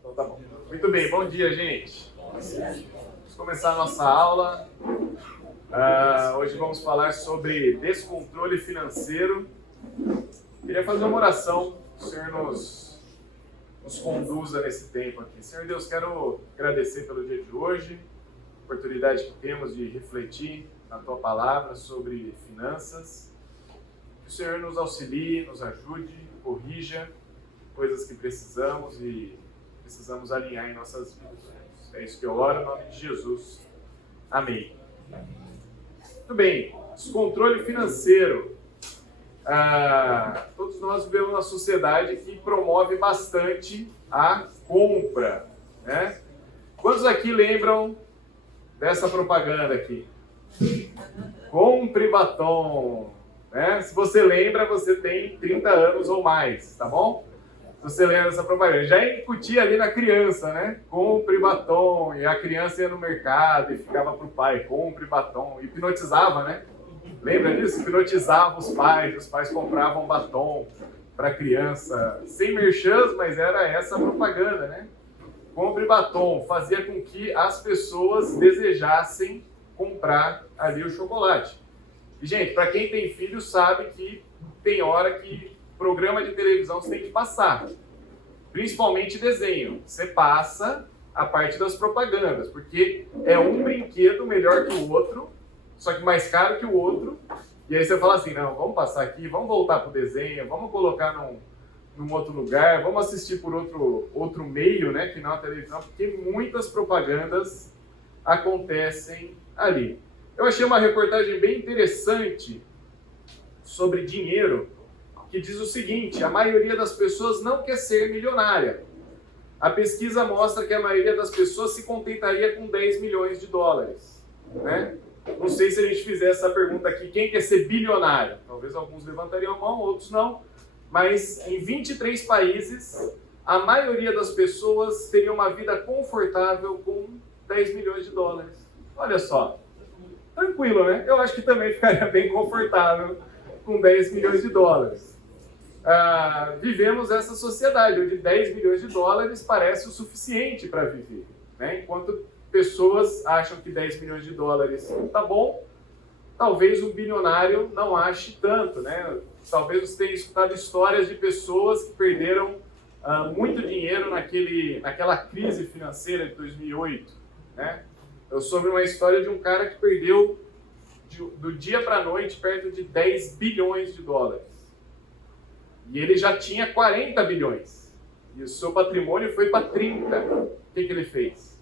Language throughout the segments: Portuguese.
Então tá bom. Muito bem, bom dia, gente. Vamos começar a nossa aula. Hoje vamos falar sobre descontrole financeiro. Queria fazer uma oração, que o Senhor nos conduza nesse tempo aqui. Senhor Deus, quero agradecer pelo dia de hoje, a oportunidade que temos de refletir na Tua Palavra sobre finanças. Que o Senhor nos auxilie, nos ajude, corrija coisas que precisamos e precisamos alinhar em nossas vidas. É isso que eu oro, em nome de Jesus. Amém. Muito bem, descontrole financeiro. Todos nós vivemos uma sociedade que promove bastante a compra, né? Quantos aqui lembram dessa propaganda aqui? Compre batom, né? Se você lembra, você tem 30 anos ou mais, tá bom? Se você lembra dessa propaganda, já incutia ali na criança, né? Compre batom, e a criança ia no mercado e ficava pro pai, compre batom, hipnotizava, né? Lembra disso? Hipnotizava os pais compravam batom para a criança, sem merchans, mas era essa a propaganda, né? Compre batom, fazia com que as pessoas desejassem comprar ali o chocolate. E, gente, para quem tem filho sabe que tem hora que programa de televisão você tem que passar, principalmente desenho. Você passa a parte das propagandas, porque é um brinquedo melhor que o outro, só que mais caro que o outro, e aí você fala assim, não, vamos passar aqui, vamos voltar para o desenho, vamos colocar num outro lugar, vamos assistir por outro meio, né, que não a televisão, porque muitas propagandas acontecem ali. Eu achei uma reportagem bem interessante sobre dinheiro, que diz o seguinte: a maioria das pessoas não quer ser milionária. A pesquisa mostra que a maioria das pessoas se contentaria com 10 milhões de dólares, né? Não sei se a gente fizer essa pergunta aqui, quem quer ser bilionário? Talvez alguns levantariam a mão, outros não. Mas em 23 países, a maioria das pessoas teria uma vida confortável com 10 milhões de dólares. Olha só, tranquilo, né? Eu acho que também ficaria bem confortável com 10 milhões de dólares. Vivemos essa sociedade onde 10 milhões de dólares parece o suficiente para viver, né? Enquanto pessoas acham que 10 milhões de dólares tá bom, talvez um bilionário não ache tanto, né? Talvez você tenha escutado histórias de pessoas que perderam muito dinheiro naquela crise financeira de 2008, né? Eu soube uma história de um cara que perdeu do dia para a noite perto de 10 bilhões de dólares. E ele já tinha 40 bilhões. E o seu patrimônio foi para 30. O que ele fez?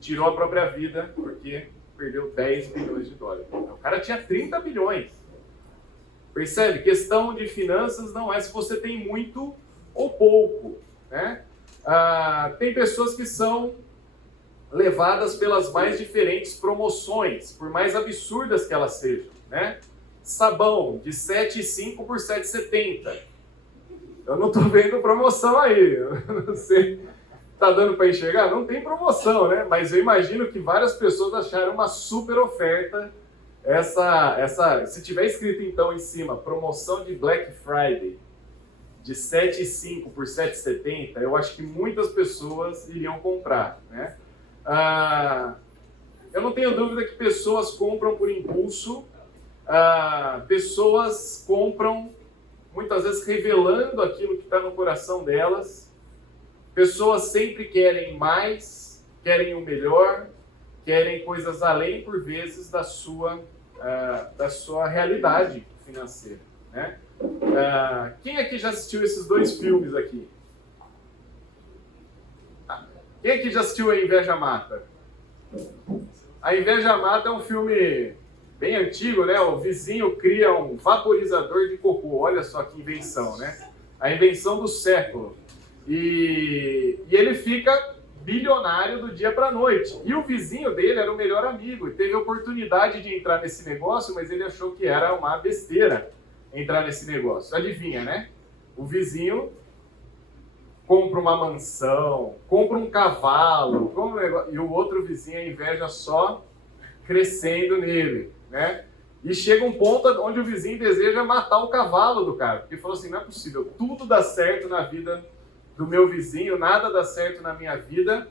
Tirou a própria vida porque perdeu 10 bilhões de dólares. O cara tinha 30 bilhões. Percebe? Questão de finanças não é se você tem muito ou pouco, né? Tem pessoas que são levadas pelas mais diferentes promoções, por mais absurdas que elas sejam, né? Sabão de 7,5 por 7,70. Eu não estou vendo promoção aí. Eu não sei. Tá dando para enxergar? Não tem promoção, né? Mas eu imagino que várias pessoas acharam uma super oferta se tiver escrito então em cima, promoção de Black Friday de 7,5 por 7,70, eu acho que muitas pessoas iriam comprar, né? Eu não tenho dúvida que pessoas compram por impulso, pessoas compram muitas vezes revelando aquilo que está no coração delas. Pessoas sempre querem mais, querem o melhor, querem coisas além, por vezes, da sua realidade financeira, né? Quem aqui já assistiu esses dois filmes aqui? Quem aqui já assistiu A Inveja Mata? A Inveja Mata é um filme bem antigo, né? O vizinho cria um vaporizador de cocô. Olha só que invenção, né? A invenção do século. E ele fica bilionário do dia para a noite. E o vizinho dele era o melhor amigo. E teve a oportunidade de entrar nesse negócio, mas ele achou que era uma besteira entrar nesse negócio. Adivinha, né? O vizinho compra uma mansão, compra um cavalo, e o outro vizinho, a inveja só crescendo nele, né? E chega um ponto onde o vizinho deseja matar o cavalo do cara, porque falou assim, não é possível, tudo dá certo na vida do meu vizinho, nada dá certo na minha vida,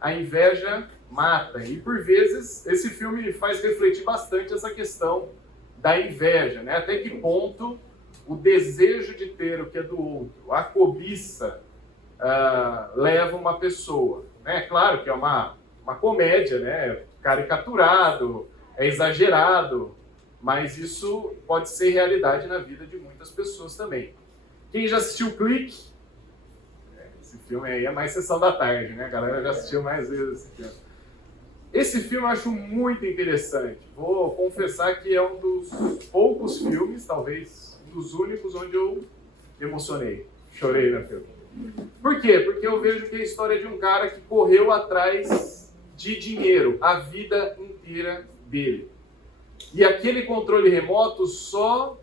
a inveja mata. E por vezes esse filme faz refletir bastante essa questão da inveja, né? Até que ponto o desejo de ter o que é do outro, a cobiça, leva uma pessoa, né? Claro que é uma comédia, né? Caricaturado, é exagerado, mas isso pode ser realidade na vida de muitas pessoas também. Quem já assistiu Clique? Esse filme aí é mais sessão da tarde, né? A galera já assistiu mais vezes esse filme. Esse filme eu acho muito interessante. Vou confessar que é um dos poucos filmes, talvez um dos únicos, onde eu emocionei, chorei no filme. Por quê? Porque eu vejo que é a história de um cara que correu atrás de dinheiro a vida inteira dele. E aquele controle remoto só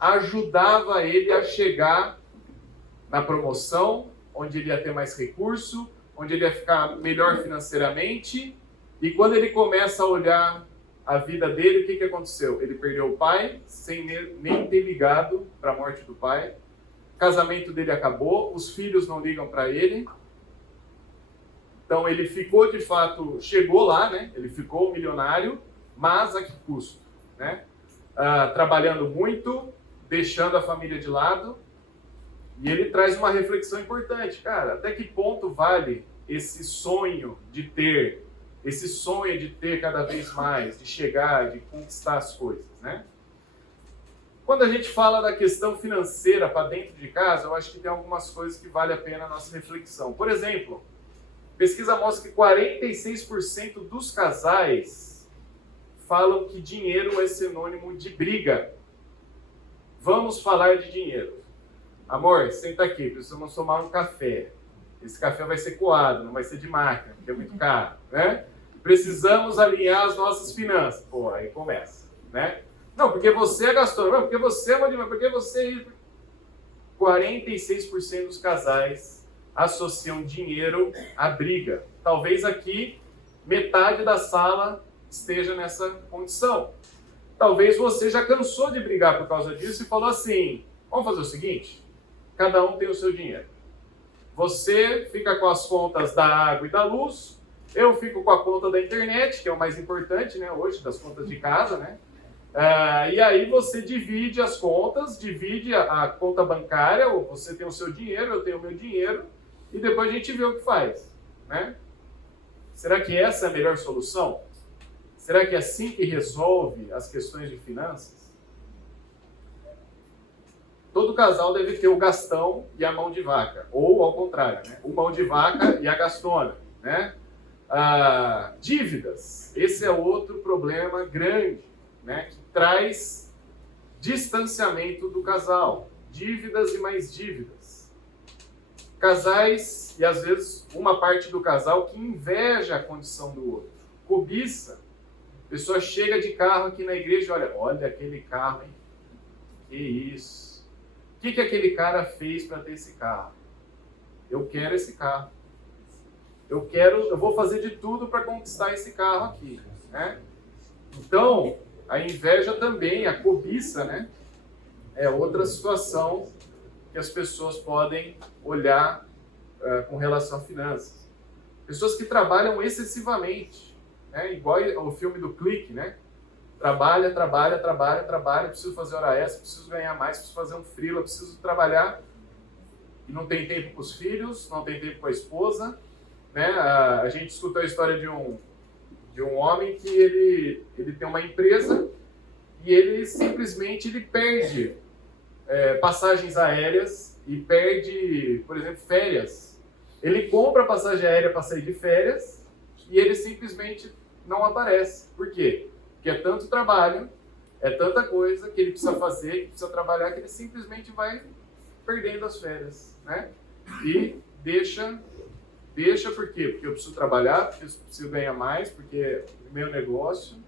ajudava ele a chegar na promoção, onde ele ia ter mais recurso, onde ele ia ficar melhor financeiramente. E quando ele começa a olhar a vida dele, o que aconteceu? Ele perdeu o pai, sem nem ter ligado para a morte do pai. O casamento dele acabou, os filhos não ligam para ele. Então ele ficou, de fato, chegou lá, né? Ele ficou milionário, mas a que custo? Né? Trabalhando muito, deixando a família de lado. E ele traz uma reflexão importante. Cara, até que ponto vale esse sonho de ter, esse sonho de ter cada vez mais, de chegar, de conquistar as coisas, né? Quando a gente fala da questão financeira para dentro de casa, eu acho que tem algumas coisas que vale a pena a nossa reflexão. Por exemplo, pesquisa mostra que 46% dos casais falam que dinheiro é sinônimo de briga. Vamos falar de dinheiro. Amor, senta aqui, precisamos tomar um café. Esse café vai ser coado, não vai ser de máquina, porque é muito caro, né? Precisamos alinhar as nossas finanças. Pô, aí começa, né? Não, porque você é gastador, não, porque você é uma demais, porque você... 46% dos casais associam dinheiro à briga. Talvez aqui metade da sala esteja nessa condição. Talvez você já cansou de brigar por causa disso e falou assim, vamos fazer o seguinte, cada um tem o seu dinheiro. Você fica com as contas da água e da luz, eu fico com a conta da internet, que é o mais importante, né, hoje, das contas de casa, né? E aí você divide as contas, divide a conta bancária, ou você tem o seu dinheiro, eu tenho o meu dinheiro, e depois a gente vê o que faz, né? Será que essa é a melhor solução? Será que é assim que resolve as questões de finanças? Todo casal deve ter o gastão e a mão de vaca, ou ao contrário, né? O mão de vaca e a gastona, né? Dívidas, esse é outro problema grande, né? Que traz distanciamento do casal, dívidas e mais dívidas. Casais, e às vezes uma parte do casal que inveja a condição do outro, cobiça. A pessoa chega de carro aqui na igreja, olha aquele carro, hein? Que isso? O que aquele cara fez para ter esse carro? Eu quero esse carro. Eu vou fazer de tudo para conquistar esse carro aqui, né? Então, a inveja também, a cobiça, né? É outra situação que as pessoas podem olhar com relação a finanças. Pessoas que trabalham excessivamente, né? Igual o filme do Clique, né? Trabalha, preciso fazer hora extra, preciso ganhar mais, preciso fazer um freela, preciso trabalhar. E não tem tempo com os filhos, não tem tempo com a esposa, né? A gente escutou a história de um homem que ele tem uma empresa e ele simplesmente perde passagens aéreas e perde, por exemplo, férias. Ele compra a passagem aérea para sair de férias e ele simplesmente não aparece. Por quê? Porque é tanto trabalho, é tanta coisa que ele precisa fazer, que precisa trabalhar, que ele simplesmente vai perdendo as férias, né? E deixa por quê? Porque eu preciso trabalhar, porque eu preciso ganhar mais, porque é meu negócio.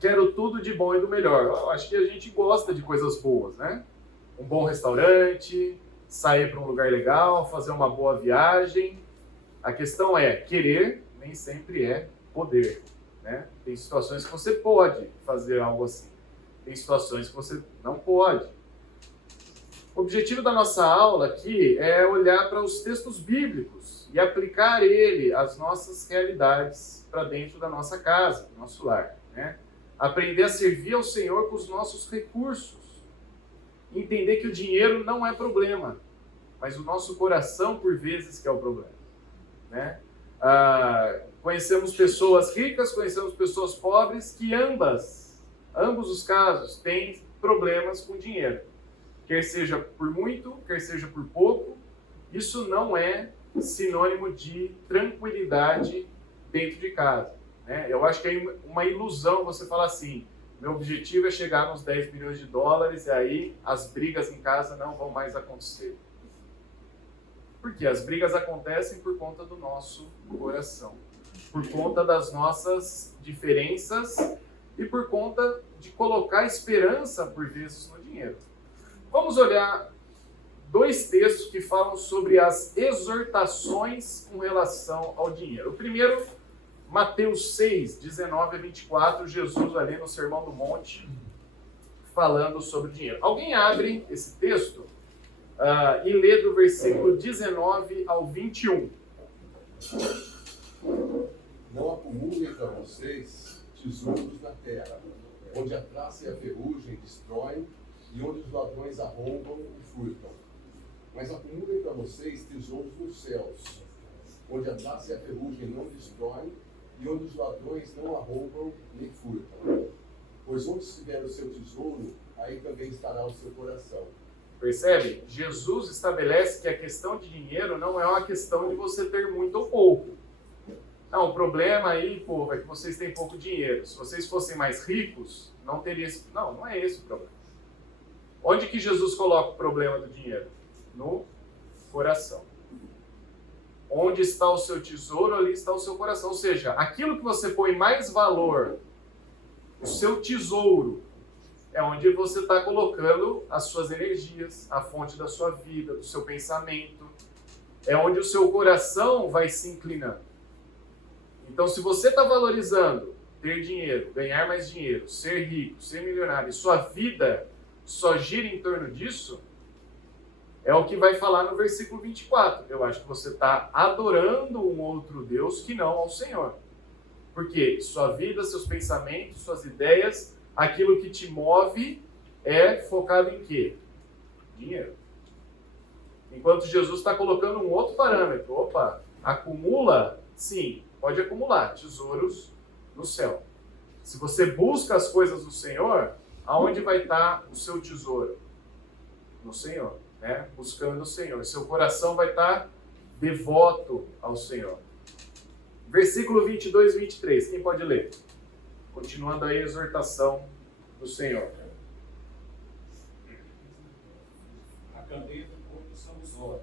Quero tudo de bom e do melhor. Eu acho que a gente gosta de coisas boas, né? Um bom restaurante, sair para um lugar legal, fazer uma boa viagem. A questão é, querer nem sempre é poder, né? Tem situações que você pode fazer algo assim. Tem situações que você não pode. O objetivo da nossa aula aqui é olhar para os textos bíblicos e aplicar ele às nossas realidades para dentro da nossa casa, do nosso lar, né? Aprender a servir ao Senhor com os nossos recursos. Entender que o dinheiro não é problema, mas o nosso coração, por vezes, que é o problema, né? Conhecemos pessoas ricas, conhecemos pessoas pobres, que ambos os casos têm problemas com dinheiro. Quer seja por muito, quer seja por pouco, isso não é sinônimo de tranquilidade dentro de casa, né? Eu acho que é uma ilusão você falar assim, meu objetivo é chegar nos 10 milhões de dólares e aí as brigas em casa não vão mais acontecer. Porque as brigas acontecem por conta do nosso coração, por conta das nossas diferenças e por conta de colocar esperança, por vezes, no dinheiro. Vamos olhar 2 textos que falam sobre as exortações com relação ao dinheiro. O primeiro, Mateus 6, 19 a 24, Jesus ali no Sermão do Monte, falando sobre o dinheiro. Alguém abre esse texto e lê do versículo 19 ao 21. Não acumulem para vocês tesouros na terra, onde a traça e a ferrugem destroem e onde os ladrões arrombam e furtam. Mas acumulem para vocês tesouros nos céus, onde a traça e a ferrugem não destroem e onde os ladrões não arrombam nem furtam. Pois onde estiver o seu tesouro, aí também estará o seu coração. Percebe? Jesus estabelece que a questão de dinheiro não é uma questão de você ter muito ou pouco. Não, o problema aí, povo, é que vocês têm pouco dinheiro. Se vocês fossem mais ricos, não teria esse... Não é esse o problema. Onde que Jesus coloca o problema do dinheiro? No coração. Onde está o seu tesouro, ali está o seu coração. Ou seja, aquilo que você põe mais valor, o seu tesouro, é onde você está colocando as suas energias, a fonte da sua vida, do seu pensamento. É onde o seu coração vai se inclinando. Então, se você está valorizando ter dinheiro, ganhar mais dinheiro, ser rico, ser milionário, e sua vida só gira em torno disso, é o que vai falar no versículo 24. Eu acho que você está adorando um outro Deus que não ao Senhor. Porque sua vida, seus pensamentos, suas ideias, aquilo que te move é focado em quê? Dinheiro. Enquanto Jesus está colocando um outro parâmetro. Opa, acumula? Sim, pode acumular tesouros no céu. Se você busca as coisas do Senhor, aonde vai estar o seu tesouro? No Senhor, né? Buscando o Senhor. Seu coração vai estar devoto ao Senhor. Versículo 22 e 23, quem pode ler? Continuando aí a exortação do Senhor. A candeia do corpo são os olhos.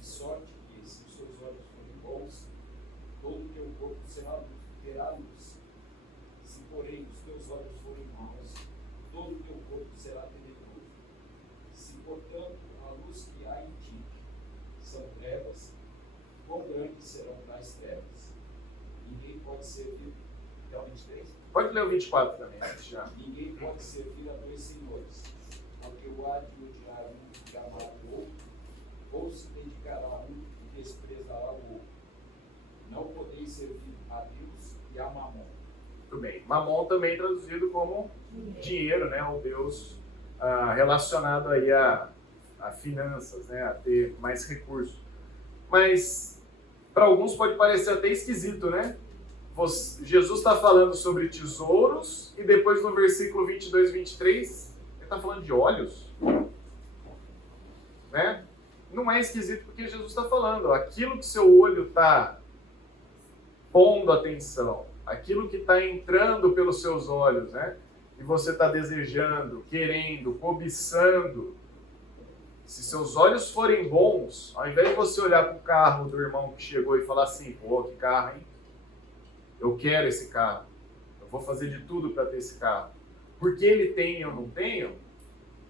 De sorte que, se os seus olhos forem bons, todo o teu corpo terá luz. Se, porém, os teus olhos forem maus, todo o teu corpo será tenebroso. Se, portanto, a luz que há em ti são trevas, quão grandes serão tais trevas? Ninguém pode servir. Até o 23? Pode ler o 24 também, já. Ninguém pode servir a 2 senhores, porque o há de odiar um e amar o outro, ou se dedicará a um e desprezará o outro. Não podeis servir a Deus e a Mamon. Muito bem. Mamon também traduzido como dinheiro, né? O Deus relacionado aí a finanças, né? A ter mais recursos. Mas para alguns pode parecer até esquisito, né? Jesus está falando sobre tesouros e depois no versículo 22 e 23 ele está falando de olhos, né? Não é esquisito porque Jesus está falando aquilo que seu olho está pondo atenção, aquilo que está entrando pelos seus olhos, né? E você está desejando, querendo, cobiçando. Se seus olhos forem bons, ao invés de você olhar para o carro do irmão que chegou e falar assim, pô, que carro, hein? Eu quero esse carro. Eu vou fazer de tudo para ter esse carro. Porque ele tem e eu não tenho,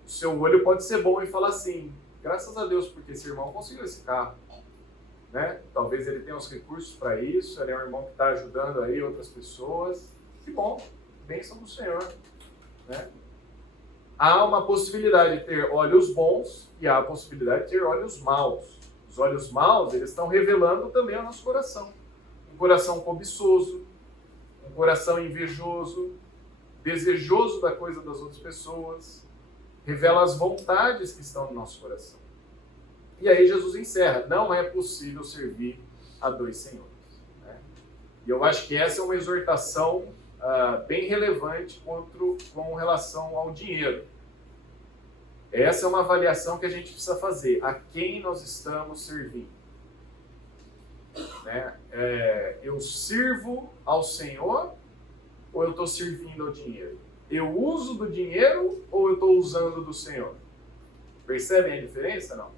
o seu olho pode ser bom e falar assim, graças a Deus, porque esse irmão conseguiu esse carro. Né? Talvez ele tenha os recursos para isso, ele é um irmão que está ajudando aí outras pessoas. Que bom, bênção do Senhor. Né? há uma possibilidade de ter olhos bons e há a possibilidade de ter olhos maus. Os olhos maus, eles estão revelando também o nosso coração. Um coração cobiçoso, um coração invejoso, desejoso da coisa das outras pessoas, revela as vontades que estão no nosso coração. E aí Jesus encerra, não é possível servir a dois senhores. Né? E eu acho que essa é uma exortação bem relevante com relação ao dinheiro. Essa é uma avaliação que a gente precisa fazer. A quem nós estamos servindo? Né? Eu sirvo ao Senhor ou eu estou servindo ao dinheiro? Eu uso do dinheiro ou eu estou usando do Senhor? Percebem a diferença, não?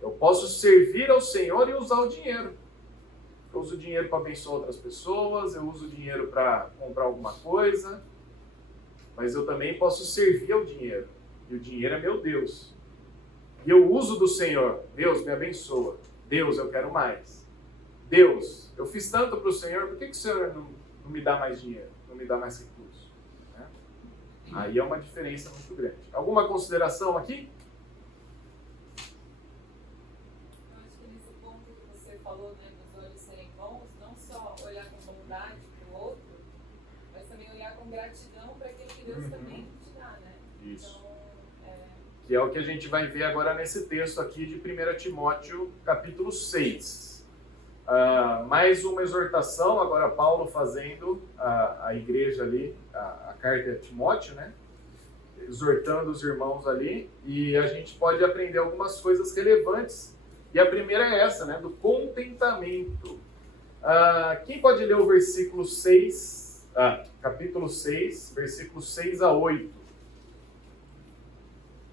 Eu posso servir ao Senhor e usar o dinheiro. Eu uso o dinheiro para abençoar outras pessoas, eu uso o dinheiro para comprar alguma coisa, mas eu também posso servir ao dinheiro. E o dinheiro é meu Deus. E eu uso do Senhor. Deus me abençoa. Deus, eu quero mais. Deus, eu fiz tanto para o Senhor, por que o Senhor não me dá mais dinheiro? Não me dá mais recurso? Né? Aí é uma diferença muito grande. Alguma consideração aqui? Eu acho que nesse ponto que você falou, né, dos olhos serem bons, não só olhar com bondade para o outro, mas também olhar com gratidão para aquilo que Deus também te dá, né? Isso. Então, Que é o que a gente vai ver agora nesse texto aqui de 1 Timóteo, capítulo 6. Mais uma exortação, agora Paulo fazendo a igreja ali, a carta a Timóteo, né? Exortando os irmãos ali, e a gente pode aprender algumas coisas relevantes. E a primeira é essa, né? Do contentamento. Quem pode ler o versículo 6, capítulo 6, versículos 6 a 8?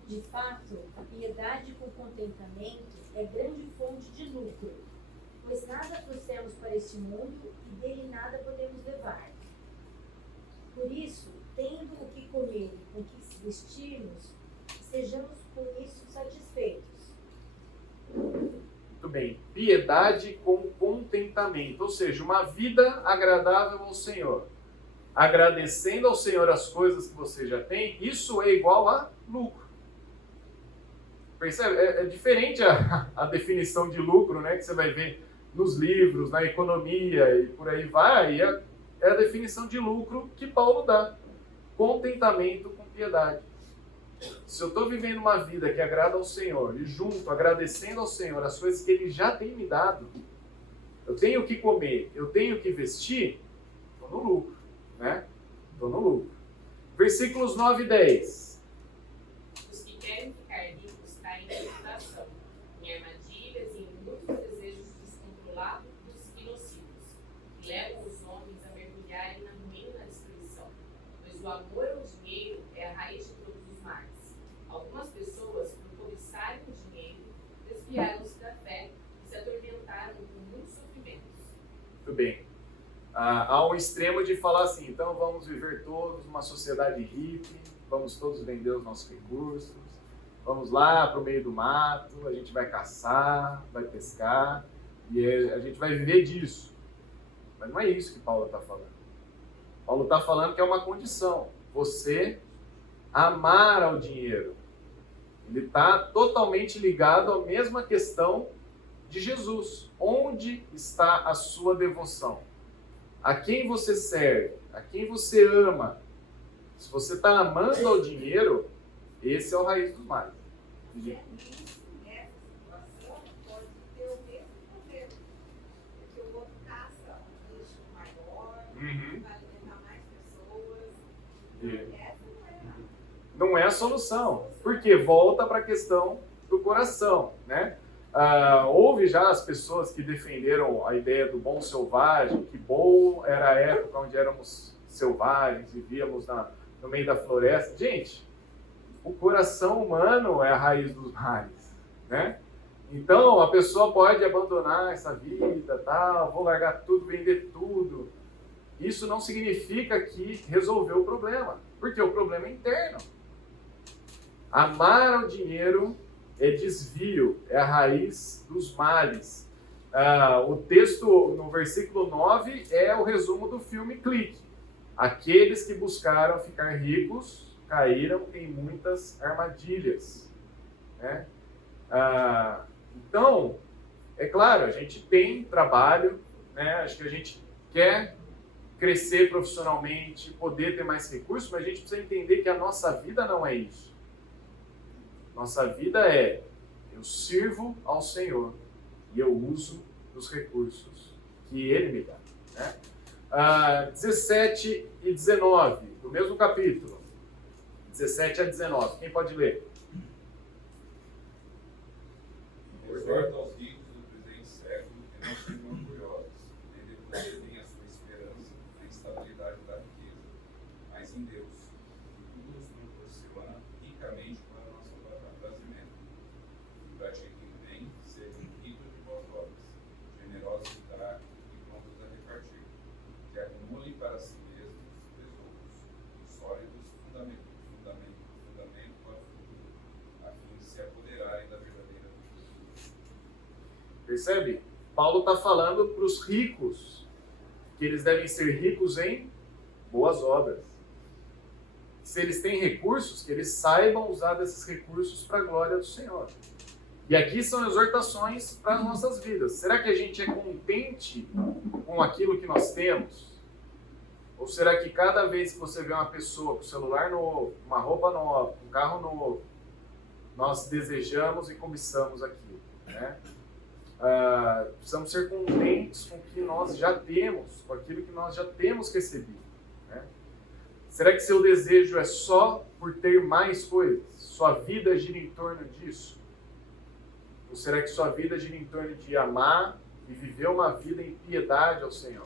De fato, a piedade com contentamento é grande fonte de lucro, pois nada trouxemos para este mundo e dele nada podemos levar. Por isso, tendo o que comer e com que se vestirmos, sejamos com isso satisfeitos. Muito bem. Piedade com contentamento, ou seja, uma vida agradável ao Senhor. Agradecendo ao Senhor as coisas que você já tem, isso é igual a lucro. Percebe? É diferente a definição de lucro, né, que você vai ver nos livros, na economia e por aí vai. É a definição de lucro que Paulo dá. Contentamento com piedade. Se eu estou vivendo uma vida que agrada ao Senhor e junto, agradecendo ao Senhor as coisas que Ele já tem me dado, eu tenho o que comer, eu tenho o que vestir, estou no lucro. Né? Estou no lucro. Versículos 9 e 10. Os que querem ficar ricos caem em tentação, em armadilhas e em muitos desejos descontrolados e nocivos, que levam os homens a mergulharem na ruína e na destruição. Pois o amor ao dinheiro é a raiz de todos os males. Algumas pessoas, por cobiçarem o dinheiro, desviaram-se da fé e se atormentaram com muitos sofrimentos. Muito bem. Há um extremo de falar assim, então vamos viver todos numa sociedade hippie, vamos todos vender os nossos recursos, vamos lá para o meio do mato, a gente vai caçar, vai pescar, e a gente vai viver disso. Mas não é isso que Paulo está falando. Paulo está falando que é uma condição, você amar ao dinheiro. Ele está totalmente ligado à mesma questão de Jesus. Onde está a sua devoção? A quem você serve? A quem você ama? Se você está amando ao dinheiro, esse é o raiz dos males. Nessa situação, pode ter o mesmo problema. Porque o outro caça um nicho maior, vai alimentar mais pessoas. Essa Não é a solução. Porque volta para a questão do coração, né? Houve já as pessoas que defenderam a ideia do bom selvagem, que bom era a época onde éramos selvagens, vivíamos no meio da floresta. Gente, o coração humano é a raiz dos males, né? Então, a pessoa pode abandonar essa vida, vou largar tudo, vender tudo. Isso não significa que resolveu o problema, porque o problema é interno. Amar ao dinheiro é desvio, é a raiz dos males. O texto no versículo 9 é o resumo do filme Clique. Aqueles que buscaram ficar ricos caíram em muitas armadilhas, né? Então, é claro, a gente tem trabalho, né? Acho que a gente quer crescer profissionalmente, poder ter mais recursos, mas a gente precisa entender que a nossa vida não é isso. Nossa vida é: eu sirvo ao Senhor e eu uso os recursos que Ele me dá, né? 17 e 19, do mesmo capítulo. 17 a 19. Quem pode ler? Exorta aos ricos do presente século que não sejam orgulhosos, nem depositem a sua esperança na instabilidade da riqueza, mas em Deus, que tudo nos proporciona ricamente para o nosso aprazimento. Pratiquem o bem, sejam ricos de boas obras, generosos de dar e prontos a repartir, que acumulem para si mesmos tesouros sólidos, fundamento para o futuro, a fim de se apoderarem da verdadeira vida. Percebe? Paulo está falando para os ricos que eles devem ser ricos em boas obras. Se eles têm recursos, que eles saibam usar desses recursos para a glória do Senhor. E aqui são exortações para as nossas vidas. Será que a gente é contente com aquilo que nós temos? Ou será que cada vez que você vê uma pessoa com celular novo, uma roupa nova, um carro novo, nós desejamos e cobiçamos aquilo, né? Precisamos ser contentes com o que nós já temos, com aquilo que nós já temos recebido, né? Será que seu desejo é só por ter mais coisas? Sua vida gira em torno disso? Ou será que sua vida gira em torno de amar e viver uma vida em piedade ao Senhor?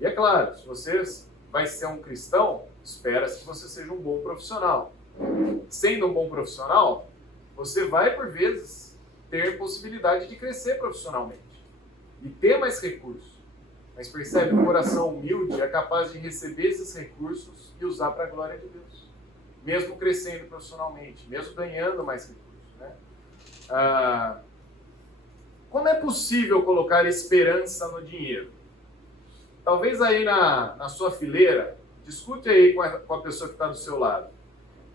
E é claro, se você vai ser um cristão, espera-se que você seja um bom profissional. Sendo um bom profissional, você vai, por vezes, ter possibilidade de crescer profissionalmente e ter mais recursos. Mas percebe, um coração humilde é capaz de receber esses recursos e usar para a glória de Deus. Mesmo crescendo profissionalmente, mesmo ganhando mais recursos, né? Como é possível colocar esperança no dinheiro? Talvez aí na sua fileira, discute aí com a pessoa que está do seu lado.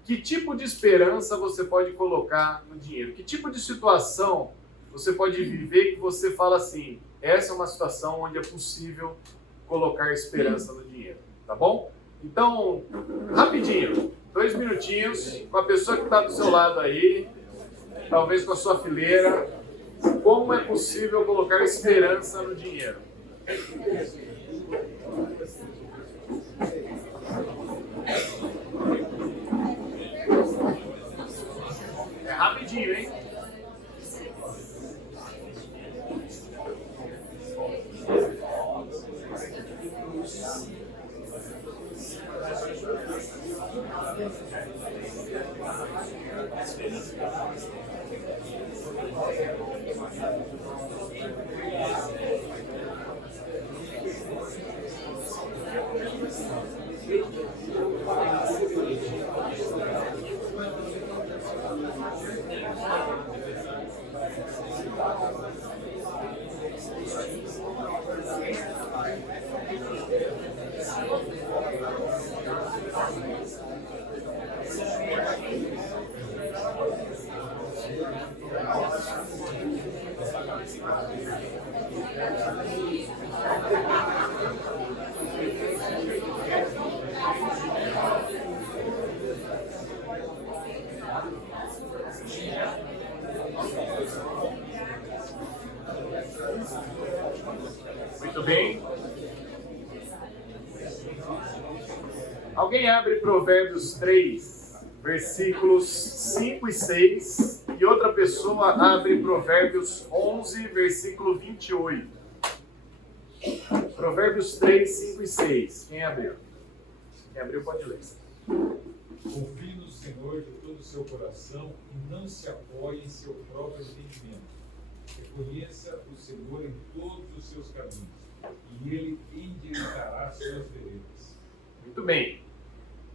Que tipo de esperança você pode colocar no dinheiro? Que tipo de situação você pode viver que você fala assim: essa é uma situação onde é possível colocar esperança no dinheiro, tá bom? Então, rapidinho, 2 minutinhos, com a pessoa que está do seu lado aí, talvez com a sua fileira, como é possível colocar esperança no dinheiro? É rapidinho, hein? Muito bem. Alguém abre Provérbios 3, versículos 5 e 6, e outra pessoa abre Provérbios 11, versículo 28. Provérbios 3, 5 e 6. Quem abriu? Quem abriu pode ler. Confie no Senhor de todo o seu coração e não se apoie em seu próprio entendimento. Reconheça o Senhor em todos os seus caminhos e Ele endireitará suas veredas. Muito bem.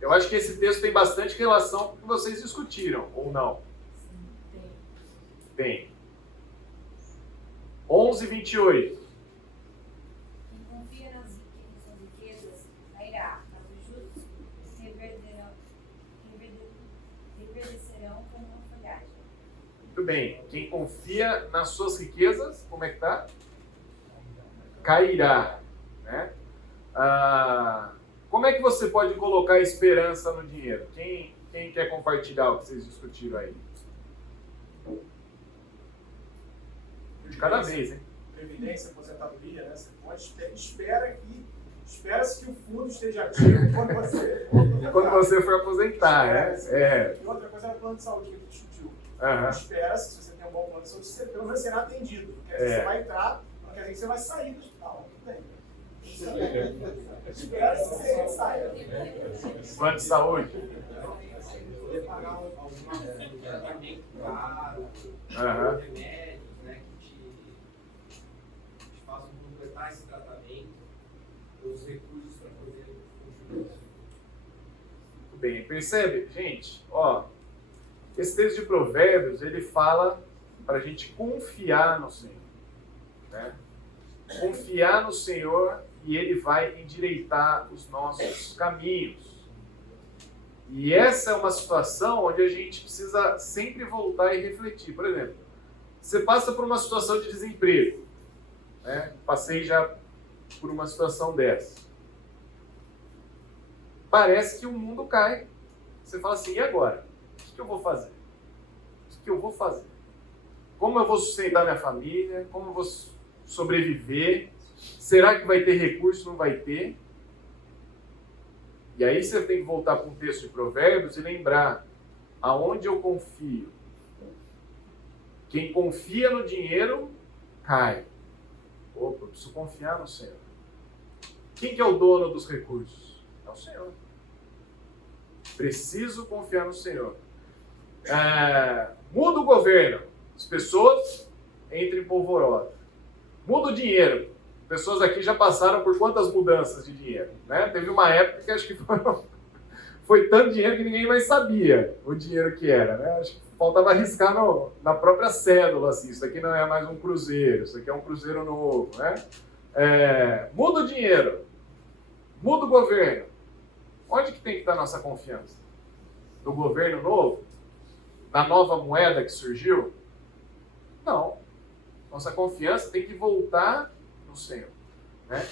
Eu acho que esse texto tem bastante relação com o que vocês discutiram, ou não? Tem. 11, 28. Quem confia nas riquezas cairá, mas os justos reverdecerão bem. Quem confia nas suas riquezas, como é que tá? Cairá. Né? Como é que você pode colocar esperança no dinheiro? Quem quer compartilhar o que vocês discutiram aí? De cada vez, hein? Previdência, aposentadoria, né? Você pode espera-se que o fundo esteja ativo quando você for aposentar, né? E outra coisa é o plano de saúde que a gente discutiu. Aham. Espera-se, se você tem um bom plano de saúde, você pelo menos será atendido. Não quer dizer que você vai entrar, não quer dizer que você vai sair do hospital. Não tem. Espera-se que você saia. Plano de saúde. Poder pagar algum tratamento caro, Aham. remédios, né, que te façam completar esse tratamento, os recursos para poder continuar. Muito bem. Percebe, gente? Ó, esse texto de Provérbios, ele fala para a gente confiar no Senhor. Né? Confiar no Senhor e Ele vai endireitar os nossos caminhos. E essa é uma situação onde a gente precisa sempre voltar e refletir. Por exemplo, você passa por uma situação de desemprego. Né? Passei já por uma situação dessa. Parece que o mundo cai. Você fala assim, e agora? O que eu vou fazer? O que eu vou fazer? Como eu vou sustentar minha família? Como eu vou sobreviver? Será que vai ter recurso? Não vai ter? E aí você tem que voltar para um texto de Provérbios e lembrar aonde eu confio. Quem confia no dinheiro, cai. Opa, eu preciso confiar no Senhor. Quem que é o dono dos recursos? É o Senhor. Preciso confiar no Senhor. Muda o governo. As pessoas entram em polvorosa. Muda o dinheiro. Pessoas aqui já passaram por quantas mudanças de dinheiro? Né? Teve uma época que acho que foi tanto dinheiro que ninguém mais sabia o dinheiro que era. Né? Acho que faltava arriscar na própria cédula. Assim, isso aqui não é mais um cruzeiro, isso aqui é um cruzeiro novo. Né? Muda o dinheiro. Muda o governo. Onde que tem que estar a nossa confiança? No governo novo? Na nova moeda que surgiu? Não. Nossa confiança tem que voltar no Senhor. Né?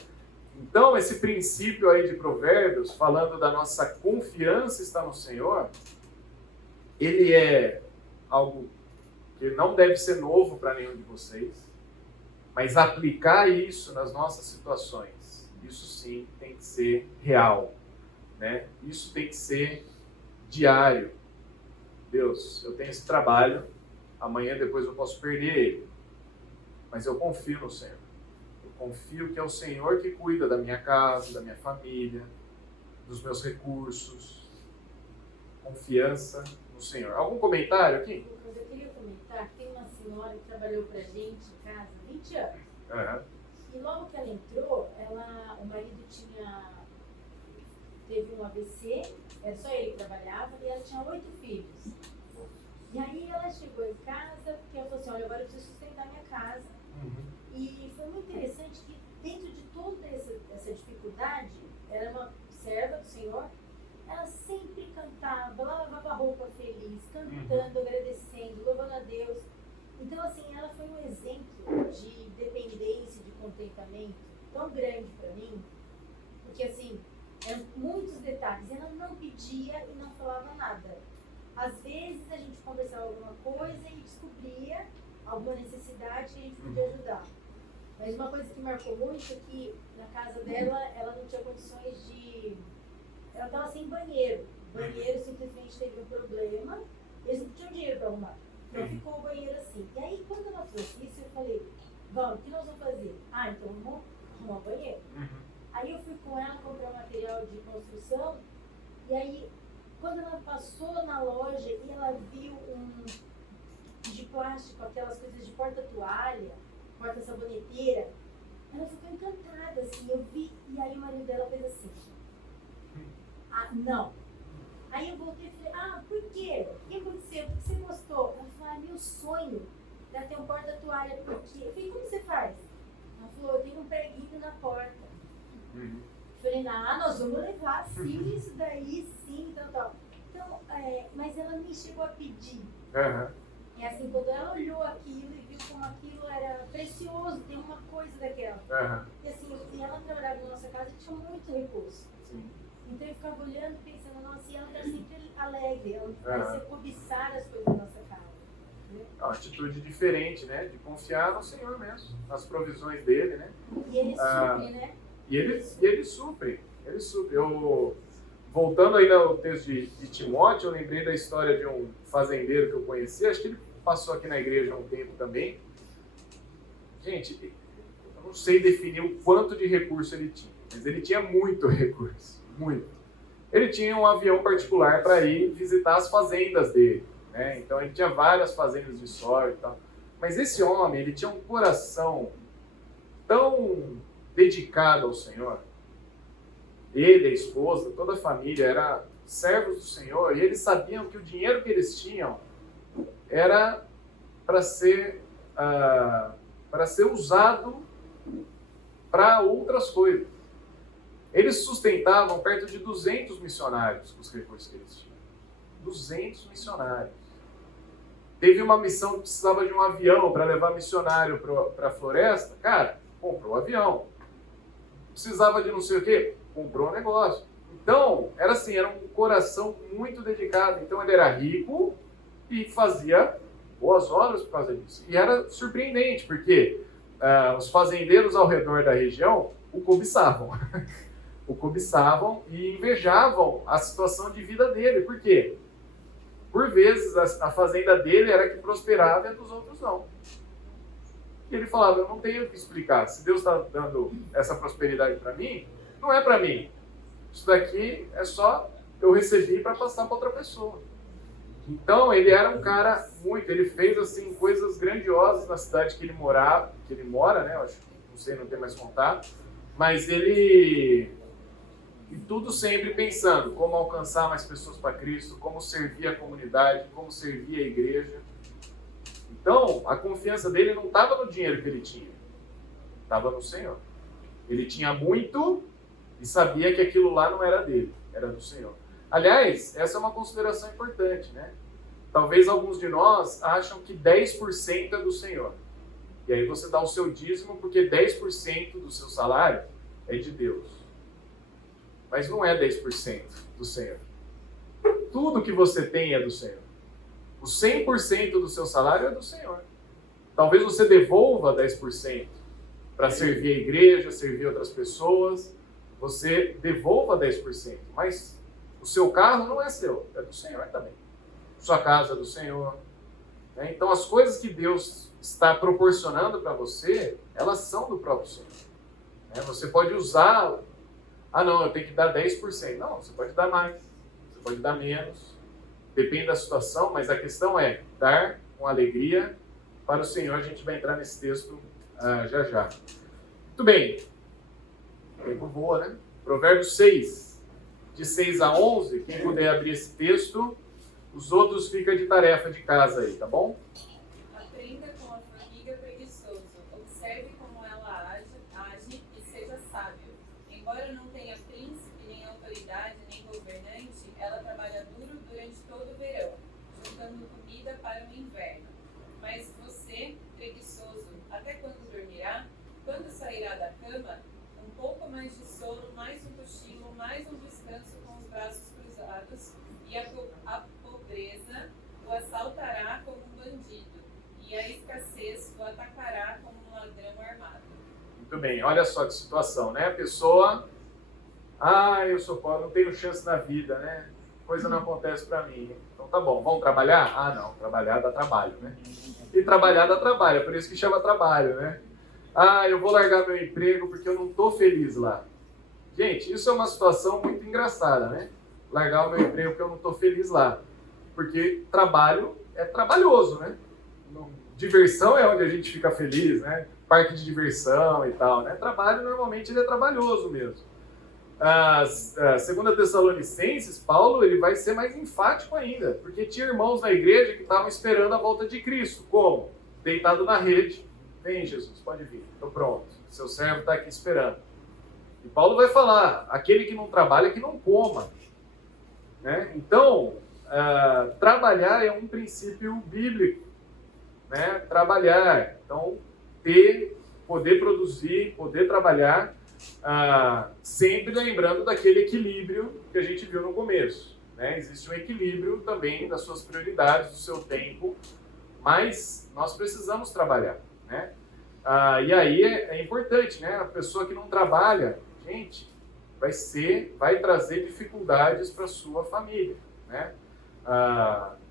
Então, esse princípio aí de Provérbios, falando da nossa confiança está no Senhor, ele é algo que não deve ser novo para nenhum de vocês, mas aplicar isso nas nossas situações, isso sim tem que ser real. Né? Isso tem que ser diário. Deus, eu tenho esse trabalho, amanhã depois eu posso perder ele, mas eu confio no Senhor. Eu confio que é o Senhor que cuida da minha casa, da minha família, dos meus recursos. Confiança no Senhor. Algum comentário aqui? Eu queria comentar que tem uma senhora que trabalhou pra gente em casa há 20 anos. Uhum. E logo que ela entrou, o marido teve um AVC, era só ele que trabalhava, e ela tinha 8 filhos. E aí ela chegou em casa, porque ela falou assim, olha, agora eu preciso sustentar minha casa. E foi muito interessante que dentro de toda essa dificuldade, ela era uma serva do Senhor, ela sempre cantava, ela lavava a roupa feliz, cantando, agradecendo, louvando a Deus. Então, assim, ela foi um exemplo de dependência, de contentamento tão grande para mim, porque, assim, eram muitos detalhes. Ela não pedia e não falava nada. Às vezes, a gente conversava alguma coisa e descobria alguma necessidade que a gente podia ajudar. Mas uma coisa que marcou muito é que, na casa dela, ela não tinha condições de... Ela estava sem banheiro. O banheiro simplesmente teve um problema. Eles não tinham dinheiro para arrumar. Então ficou o banheiro assim. E aí, quando ela trouxe isso, eu falei, vamos, o que nós vamos fazer? Então vamos arrumar o banheiro. Aí eu fui com ela comprar material de construção. E aí, quando ela passou na loja e ela viu um de plástico, aquelas coisas de porta-toalha, porta-saboneteira, ela ficou encantada, assim. Eu vi, e aí o marido dela fez assim. Não. Aí eu voltei e falei, por quê? O que aconteceu? Por que você gostou? Ela falou, meu sonho era ter um porta-toalha por aqui. Eu falei, como você faz? Ela falou, eu tenho um preguinho na porta. Eu falei, nós vamos levar sim, isso daí, sim, tal. Então, mas ela nem chegou a pedir. E assim, quando ela olhou aquilo e viu como aquilo era precioso, tem uma coisa daquela. Aham. E assim, e ela trabalhava na nossa casa e tinha muito recurso. Sim. Então eu ficava olhando e pensando, nossa, e ela está sempre alegre, ela Aham. vai ser cobiçar as coisas da nossa casa. Né? É uma atitude diferente, né? De confiar no Senhor mesmo, nas provisões dele, né? E ele supre, né? E ele supre. Ele supre. Voltando ainda ao texto de Timóteo, eu lembrei da história de um fazendeiro que eu conheci, acho que ele passou aqui na igreja há um tempo também. Gente, eu não sei definir o quanto de recurso ele tinha, mas ele tinha muito recurso, muito. Ele tinha um avião particular para ir visitar as fazendas dele, né? Então ele tinha várias fazendas de soja e tal. Mas esse homem, ele tinha um coração tão dedicado ao Senhor. Ele, a esposa, toda a família era servos do Senhor, e eles sabiam que o dinheiro que eles tinham era para ser usado para outras coisas. Eles sustentavam perto de 200 missionários com os recursos que eles tinham. 200 missionários. Teve uma missão que precisava de um avião para levar missionário para a floresta. Cara, comprou um avião. Precisava de não sei o quê, comprou um negócio. Então, era assim, era um coração muito dedicado. Então, ele era rico e fazia boas obras por causa disso. E era surpreendente, porque os fazendeiros ao redor da região o cobiçavam. O cobiçavam e invejavam a situação de vida dele. Por quê? Por vezes, a fazenda dele era que prosperava e a dos outros não. E ele falava, eu não tenho o que explicar. Se Deus está dando essa prosperidade para mim, não é para mim. Isso daqui é só eu recebi para passar para outra pessoa. Então, ele era um cara ele fez assim coisas grandiosas na cidade que ele mora, né? Eu acho, não sei, não tem mais contato. Mas e tudo sempre pensando como alcançar mais pessoas para Cristo, como servir a comunidade, como servir a igreja. Então, a confiança dele não estava no dinheiro que ele tinha, estava no Senhor. Ele tinha muito e sabia que aquilo lá não era dele, era do Senhor. Aliás, essa é uma consideração importante, né? Talvez alguns de nós acham que 10% é do Senhor. E aí você dá o seu dízimo porque 10% do seu salário é de Deus. Mas não é 10% do Senhor. Tudo que você tem é do Senhor. O 100% do seu salário é do Senhor. Talvez você devolva 10% para servir a igreja, servir outras pessoas. Você devolva 10%. Mas o seu carro não é seu, é do Senhor também. Sua casa é do Senhor. Né? Então as coisas que Deus está proporcionando para você, elas são do próprio Senhor. Né? Você pode usar... Ah não, eu tenho que dar 10%. Não, você pode dar mais. Você pode dar menos. Depende da situação, mas a questão é dar com alegria para o Senhor. A gente vai entrar nesse texto já já. Muito bem. O tempo voa, né? Provérbios 6, de 6 a 11. Quem puder abrir esse texto, os outros ficam de tarefa de casa aí, tá bom? Aprenda com a formiga preguiçoso. Observe como ela age e seja sábio. Embora não tenha príncipe, nem autoridade, nem governante, ela trabalha duro durante todo o verão, juntando comida para o inverno. Mas você, preguiçoso, até quando dormirá? Quando sairá da cama? Um pouco mais de sono, mais um cochilo, mais um descanso com os braços cruzados, e a pobreza o assaltará como um bandido, e a escassez o atacará como um ladrão armado. Muito bem, olha só que situação, né? A pessoa, eu sou pobre, não tenho chance na vida, né? Coisa não acontece para mim. Então tá bom, vamos trabalhar? Ah, não, trabalhar dá trabalho, né? E trabalhar dá trabalho, é por isso que chama trabalho, né? Eu vou largar meu emprego porque eu não tô feliz lá. Gente, isso é uma situação muito engraçada, né? Largar o meu emprego porque eu não tô feliz lá. Porque trabalho é trabalhoso, né? Diversão é onde a gente fica feliz, né? Parque de diversão e tal, né? Trabalho, normalmente, ele é trabalhoso mesmo. Segundo a Tessalonicenses, Paulo ele vai ser mais enfático ainda, porque tinha irmãos na igreja que estavam esperando a volta de Cristo. Como? Deitado na rede. Vem, Jesus, pode vir. Estou pronto. Seu servo está aqui esperando. E Paulo vai falar, aquele que não trabalha, que não coma. Né? Então, trabalhar é um princípio bíblico. né, trabalhar. Então, poder produzir, poder trabalhar, sempre lembrando daquele equilíbrio que a gente viu no começo. Né? Existe um equilíbrio também das suas prioridades, do seu tempo, mas nós precisamos trabalhar. Né? E aí é importante, né? A pessoa que não trabalha, gente, vai trazer dificuldades para a sua família. Né?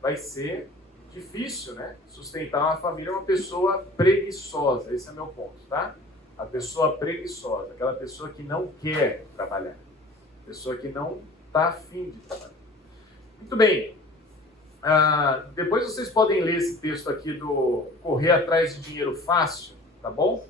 Vai ser difícil, né? Sustentar uma família é uma pessoa preguiçosa, esse é meu ponto, tá? A pessoa preguiçosa, aquela pessoa que não quer trabalhar, pessoa que não está afim de trabalhar. Muito bem, depois vocês podem ler esse texto aqui do Correr Atrás de Dinheiro Fácil, tá bom?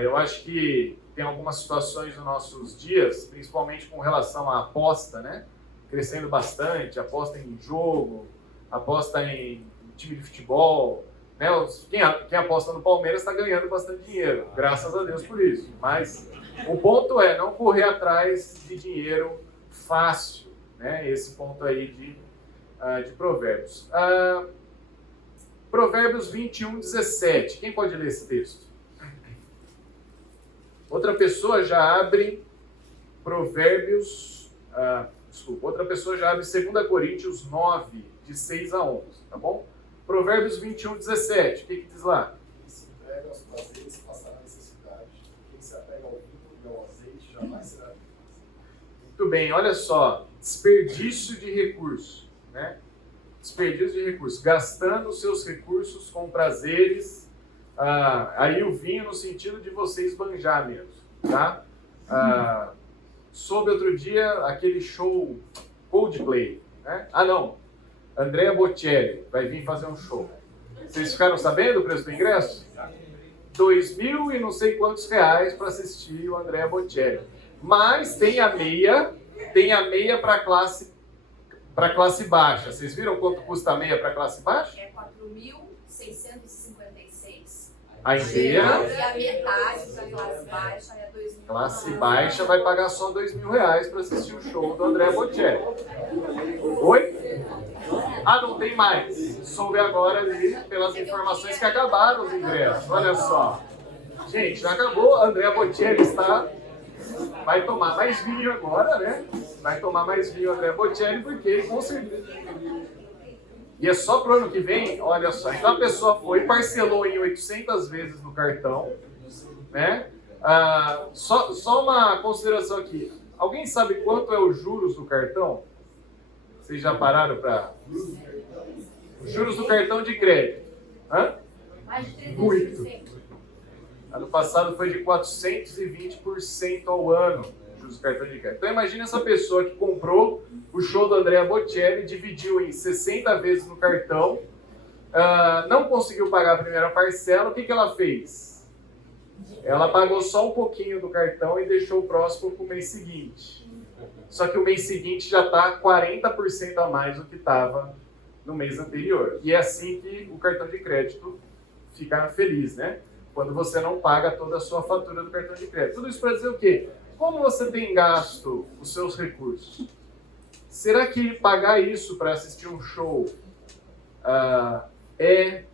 Eu acho que tem algumas situações nos nossos dias, principalmente com relação à aposta, né? Crescendo bastante, aposta em jogo, aposta em time de futebol, né? Quem aposta no Palmeiras está ganhando bastante dinheiro, graças a Deus por isso. Mas o ponto é não correr atrás de dinheiro fácil, né? Esse ponto aí de Provérbios. Provérbios 21:17. Quem pode ler esse texto? Outra pessoa já abre Provérbios... outra pessoa já abre 2 Coríntios 9, de 6 a 11, tá bom? Provérbios 21:17, o que diz lá? Quem se entrega aos prazeres passará necessidade. Quem se apega ao vinho e ao azeite jamais será feliz. Muito bem, olha só. Desperdício de recursos, né? Desperdício de recursos. Gastando seus recursos com prazeres. Aí o vinho no sentido de você esbanjar mesmo, tá? Soube outro dia aquele show Coldplay, né? Não. Andrea Bocelli vai vir fazer um show. Vocês ficaram sabendo o preço do ingresso? 2.000 e não sei quantos reais para assistir o Andrea Bocelli. Mas tem a meia para classe baixa. Vocês viram quanto custa a meia para classe baixa? É 4.656. A inteira? E a metade da classe baixa é 2.000. Classe baixa vai pagar só R$2.000 para assistir o show do Andrea Bocelli. Oi? Não tem mais. Soube agora ali, pelas informações que acabaram os ingressos. Olha só. Gente, já acabou. Andrea Bocelli vai tomar mais vinho agora, né? Vai tomar mais vinho Andrea Bocelli, porque com certeza... E é só pro ano que vem, olha só. Então a pessoa parcelou em 800 vezes no cartão, né? Só uma consideração aqui. Alguém sabe quanto é os juros do cartão? Vocês já pararam para... Os juros do cartão de crédito. Mais de 300%. Muito. Ano passado foi de 420% ao ano, os juros do cartão de crédito. Então imagina essa pessoa que comprou o show do Andrea Bocelli, dividiu em 60 vezes no cartão, não conseguiu pagar a primeira parcela, o que ela fez? Ela pagou só um pouquinho do cartão e deixou o próximo para o mês seguinte. Só que o mês seguinte já está 40% a mais do que estava no mês anterior. E é assim que o cartão de crédito fica feliz, né? Quando você não paga toda a sua fatura do cartão de crédito. Tudo isso para dizer o quê? Como você tem gasto os seus recursos? Será que pagar isso para assistir um show é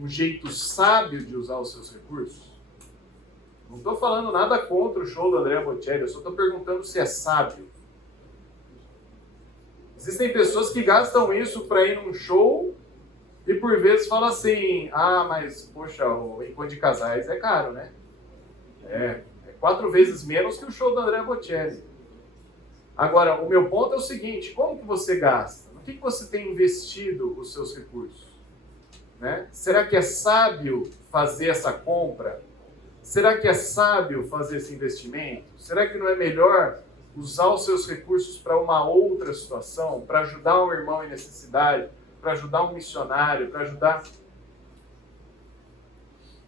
um jeito sábio de usar os seus recursos? Não estou falando nada contra o show do Andrea Bocelli, eu só estou perguntando se é sábio. Existem pessoas que gastam isso para ir num show e por vezes falam assim, mas poxa, o encontro de casais é caro, né? É 4 vezes menos que o show do Andrea Bocelli. Agora, o meu ponto é o seguinte, como que você gasta? No que você tem investido os seus recursos? Né? Será que é sábio fazer essa compra? Será que é sábio fazer esse investimento? Será que não é melhor usar os seus recursos para uma outra situação, para ajudar um irmão em necessidade, para ajudar um missionário, para ajudar...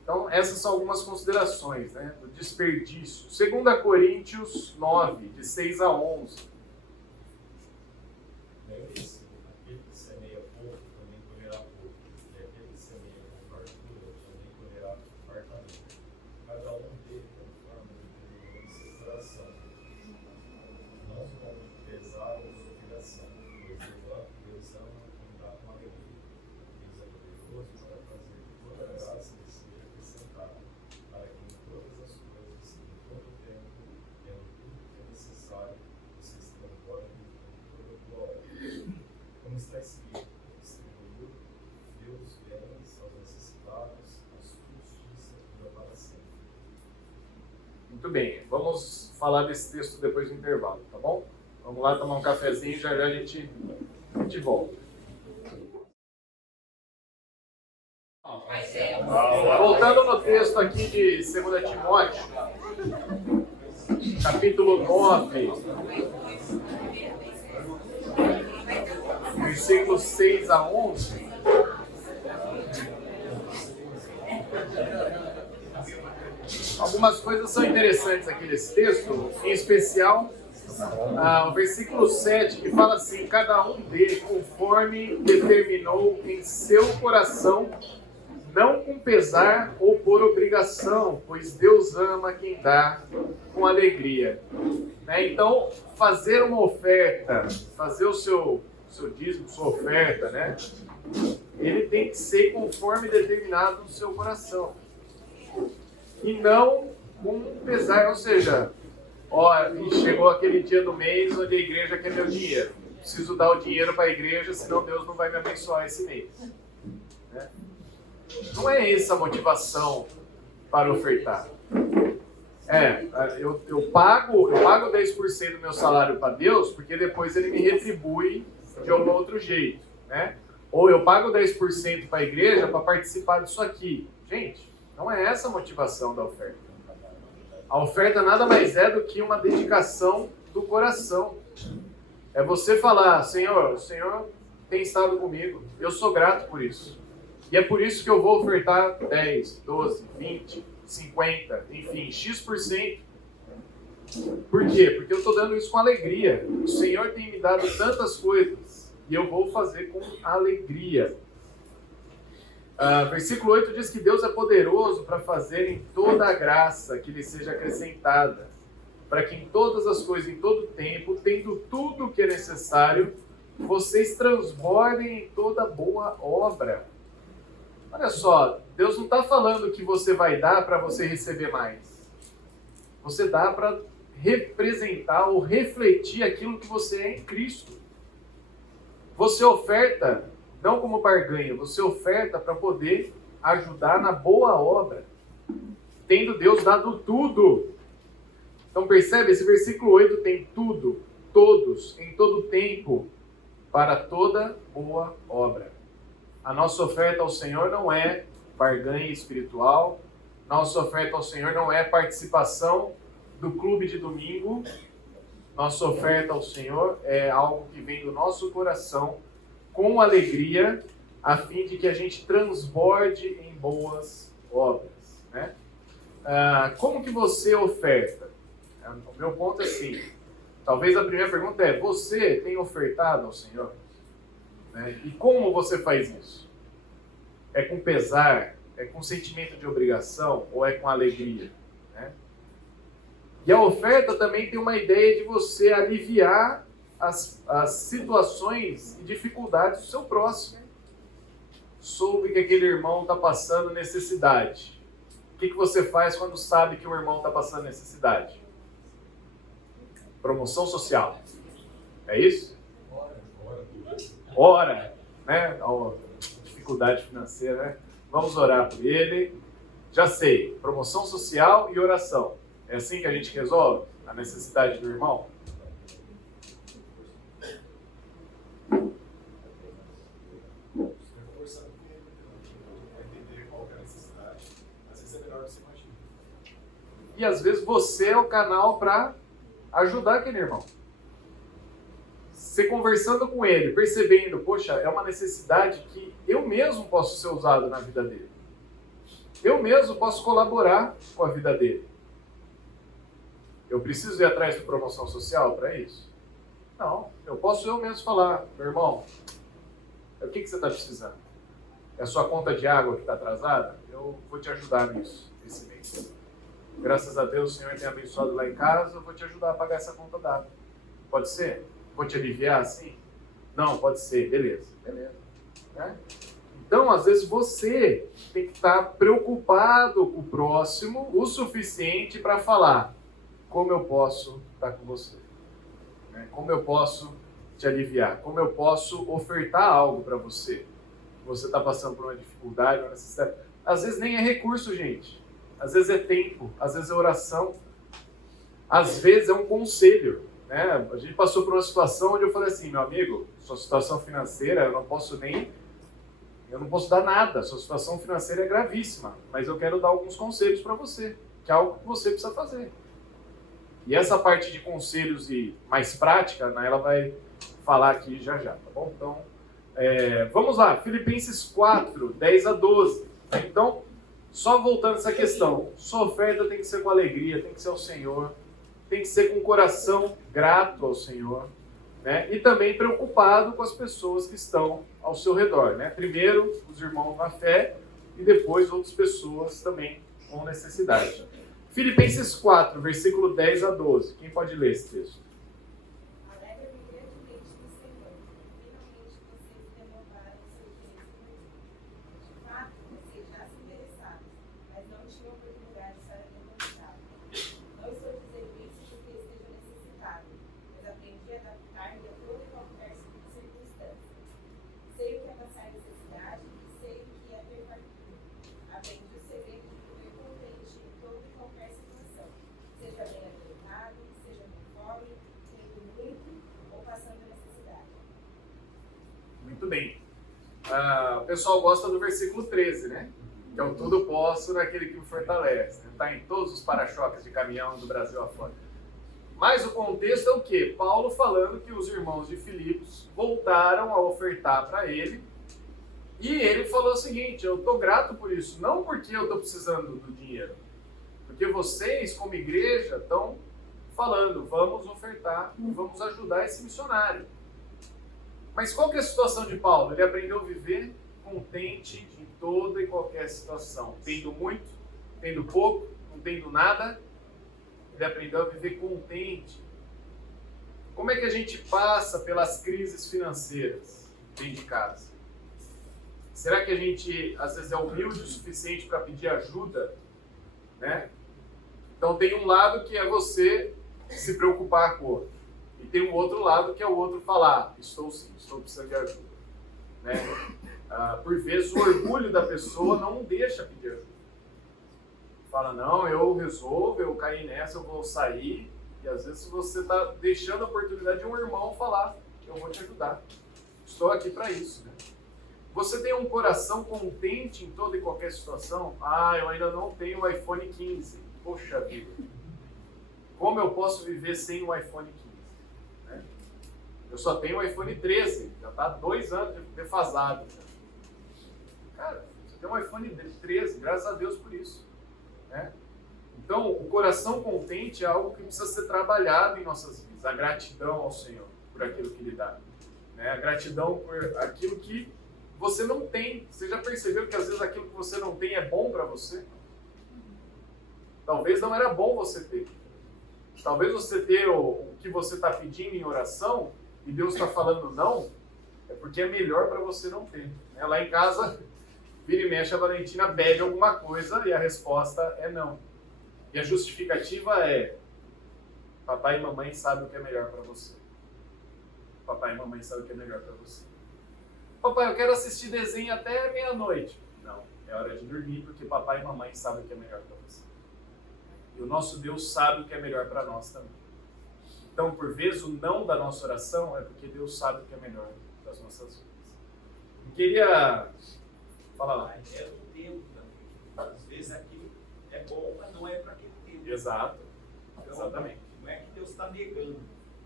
Então, essas são algumas considerações, né, do desperdício. 2 Coríntios 9, de 6 a 11. Aquele que semeia pouco também colherá pouco, e aquele que semeia com fartura também colherá fartamente. Cada um dele conforme a necessitação, não com pesar ou superação, pois Deus ama quem dá com alegria. Deus é poderoso para fazer Muito bem, vamos falar desse texto depois do intervalo, tá bom? Vamos lá tomar um cafezinho e já a gente volta. Voltando no texto aqui de 2 Timóteo, capítulo 9, versículos 6 a 11. Algumas coisas são interessantes aqui nesse texto, em especial o versículo 7, que fala assim: cada um dê conforme determinou em seu coração, não com pesar ou por obrigação, pois Deus ama quem dá com alegria. Então, fazer uma oferta, fazer o seu dízimo, sua oferta, né? Ele tem que ser conforme determinado no seu coração. E não com pesar, ou seja, chegou aquele dia do mês onde a igreja quer meu dinheiro. Preciso dar o dinheiro para a igreja, senão Deus não vai me abençoar esse mês. Né? Não é essa a motivação para ofertar. Eu pago 10% do meu salário para Deus, porque depois Ele me retribui de algum outro jeito. Né? Ou eu pago 10% para a igreja para participar disso aqui. Gente, não é essa a motivação da oferta. A oferta nada mais é do que uma dedicação do coração. É você falar: Senhor, o Senhor tem estado comigo, eu sou grato por isso. E é por isso que eu vou ofertar 10, 12, 20, 50, enfim, X%. Por quê? Porque eu estou dando isso com alegria. O Senhor tem me dado tantas coisas e eu vou fazer com alegria. Versículo 8 diz que Deus é poderoso para fazer em toda a graça que lhe seja acrescentada, para que em todas as coisas, em todo tempo, tendo tudo o que é necessário, vocês transbordem em toda boa obra. Olha só, Deus não está falando que você vai dar para você receber mais. Você dá para representar ou refletir aquilo que você é em Cristo. Você oferta não como barganha, você oferta para poder ajudar na boa obra, tendo Deus dado tudo. Então percebe, esse versículo 8 tem tudo, todos, em todo tempo, para toda boa obra. A nossa oferta ao Senhor não é barganha espiritual, nossa oferta ao Senhor não é participação do clube de domingo, nossa oferta ao Senhor é algo que vem do nosso coração, com alegria, a fim de que a gente transborde em boas obras. Né? Como que você oferta? O meu ponto é assim, talvez a primeira pergunta é: você tem ofertado ao Senhor? Né? E como você faz isso? É com pesar? É com sentimento de obrigação? Ou é com alegria? Né? E a oferta também tem uma ideia de você aliviar as situações e dificuldades do seu próximo. Soube que aquele irmão está passando necessidade. O que você faz quando sabe que o irmão está passando necessidade? Promoção social. É isso? Ora, né? Dificuldade financeira, né? Vamos orar por ele. Já sei, promoção social e oração. É assim que a gente resolve a necessidade do irmão? E às vezes você é o canal para ajudar aquele irmão. Você conversando com ele, percebendo, poxa, é uma necessidade que eu mesmo posso ser usado na vida dele. Eu mesmo posso colaborar com a vida dele. Eu preciso ir atrás de promoção social para isso? Não, eu posso eu mesmo falar: meu irmão, o que você está precisando? É a sua conta de água que está atrasada? Eu vou te ajudar nisso, esse mês. Graças a Deus o Senhor tem abençoado lá em casa, eu vou te ajudar a pagar essa conta d'água. Pode ser? Vou te aliviar assim? Não, pode ser. Beleza. Né? Então, às vezes você tem que estar preocupado com o próximo o suficiente para falar: como eu posso estar com você? Né? Como eu posso te aliviar? Como eu posso ofertar algo para você? Você está passando por uma dificuldade, uma necessidade. Às vezes nem é recurso, gente. Às vezes é tempo, às vezes é oração, às vezes é um conselho, né? A gente passou por uma situação onde eu falei assim, meu amigo, sua situação financeira, eu não posso dar nada, sua situação financeira é gravíssima, mas eu quero dar alguns conselhos para você, que é algo que você precisa fazer. E essa parte de conselhos e mais prática, né, ela vai falar aqui já, tá bom? Então, vamos lá, Filipenses 4, 10 a 12. Então, só voltando a essa questão, sua oferta tem que ser com alegria, tem que ser ao Senhor, tem que ser com o coração grato ao Senhor, né? E também preocupado com as pessoas que estão ao seu redor, né? Primeiro, os irmãos na fé e depois outras pessoas também com necessidade. Filipenses 4, versículo 10 a 12. Quem pode ler esse texto? Alegra-me grandemente no Senhor. Finalmente vocês demonstraram seu interesse por mim. De fato, vocês já se interessaram, mas não tinham oportunidade para demonstrar. Não estou dizendo isso porque esteja necessitado, mas aprendi a adaptar-me a toda e qualquer circunstância. Sei o que é passar necessidade e sei o que é ter fartura. Aprendi o segredo de viver contente em toda e qualquer situação, seja bem alimentado, seja com fome, tendo muito ou passando necessidade. Muito bem. O pessoal gosta do versículo 13, né? Que é o tudo posso naquele que me fortalece. Está em todos os para-choques de caminhão do Brasil afora. Mas o contexto é o quê? Paulo falando que os irmãos de Filipos voltaram a ofertar para ele. E ele falou o seguinte, eu estou grato por isso, não porque eu estou precisando do dinheiro. Porque vocês, como igreja, estão falando, vamos ofertar, vamos ajudar esse missionário. Mas qual que é a situação de Paulo? Ele aprendeu a viver contente em toda e qualquer situação. Tendo muito, tendo pouco, não tendo nada. Ele aprendeu a viver contente. Como é que a gente passa pelas crises financeiras dentro de casa? Será que a gente, às vezes, é humilde o suficiente para pedir ajuda? Né? Então, tem um lado que é você se preocupar com o outro. E tem um outro lado que é o outro falar, estou sim, estou precisando de ajuda. Né? Por vezes, o orgulho da pessoa não deixa pedir ajuda. Fala, não, eu resolvo, eu caí nessa, eu vou sair. E às vezes você está deixando a oportunidade de um irmão falar, eu vou te ajudar. Estou aqui para isso. Né? Você tem um coração contente em toda e qualquer situação? Eu ainda não tenho o iPhone 15. Poxa vida. Como eu posso viver sem o iPhone 15? Né? Eu só tenho o iPhone 13. Já está 2 anos defasado. Né? Cara, você tem um iPhone 13. Graças a Deus por isso. Né? Então, o coração contente é algo que precisa ser trabalhado em nossas vidas. A gratidão ao Senhor por aquilo que Ele dá. Né? A gratidão por aquilo que você não tem. Você já percebeu que às vezes aquilo que você não tem é bom para você? Talvez não era bom você ter. Talvez você ter o que você está pedindo em oração e Deus está falando não, é porque é melhor para você não ter. Né? Lá em casa, vira e mexe, a Valentina pede alguma coisa e a resposta é não. E a justificativa é: papai e mamãe sabem o que é melhor para você. Papai e mamãe sabem o que é melhor para você. Papai, eu quero assistir desenho até meia-noite. Não, é hora de dormir porque papai e mamãe sabem o que é melhor para você. E o nosso Deus sabe o que é melhor para nós também. Então, por vezes, o não da nossa oração é porque Deus sabe o que é melhor para as nossas vidas. Eu queria... Fala lá. É do tempo também. Às vezes aquilo é bom, mas não é para aquele tempo. Exato. Então, Exatamente. Não é que Deus está negando.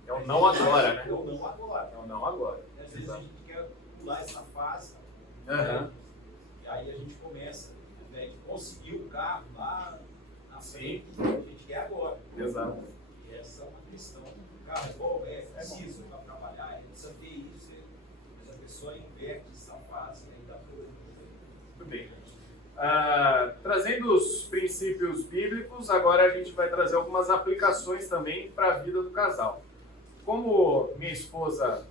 É o não agora, né? É o não agora. É o não agora. Às vezes a gente quer pular essa fase. Uhum. Né? E aí a gente começa, né, a gente conseguiu o carro lá na frente, a gente quer agora. Exato. E essa é uma questão. O carro é bom, preciso para trabalhar, precisa ter isso. Mas a pessoa inverte essa fase e dá problema. Muito bem. Trazendo os princípios bíblicos, agora a gente vai trazer algumas aplicações também para a vida do casal. Como minha esposa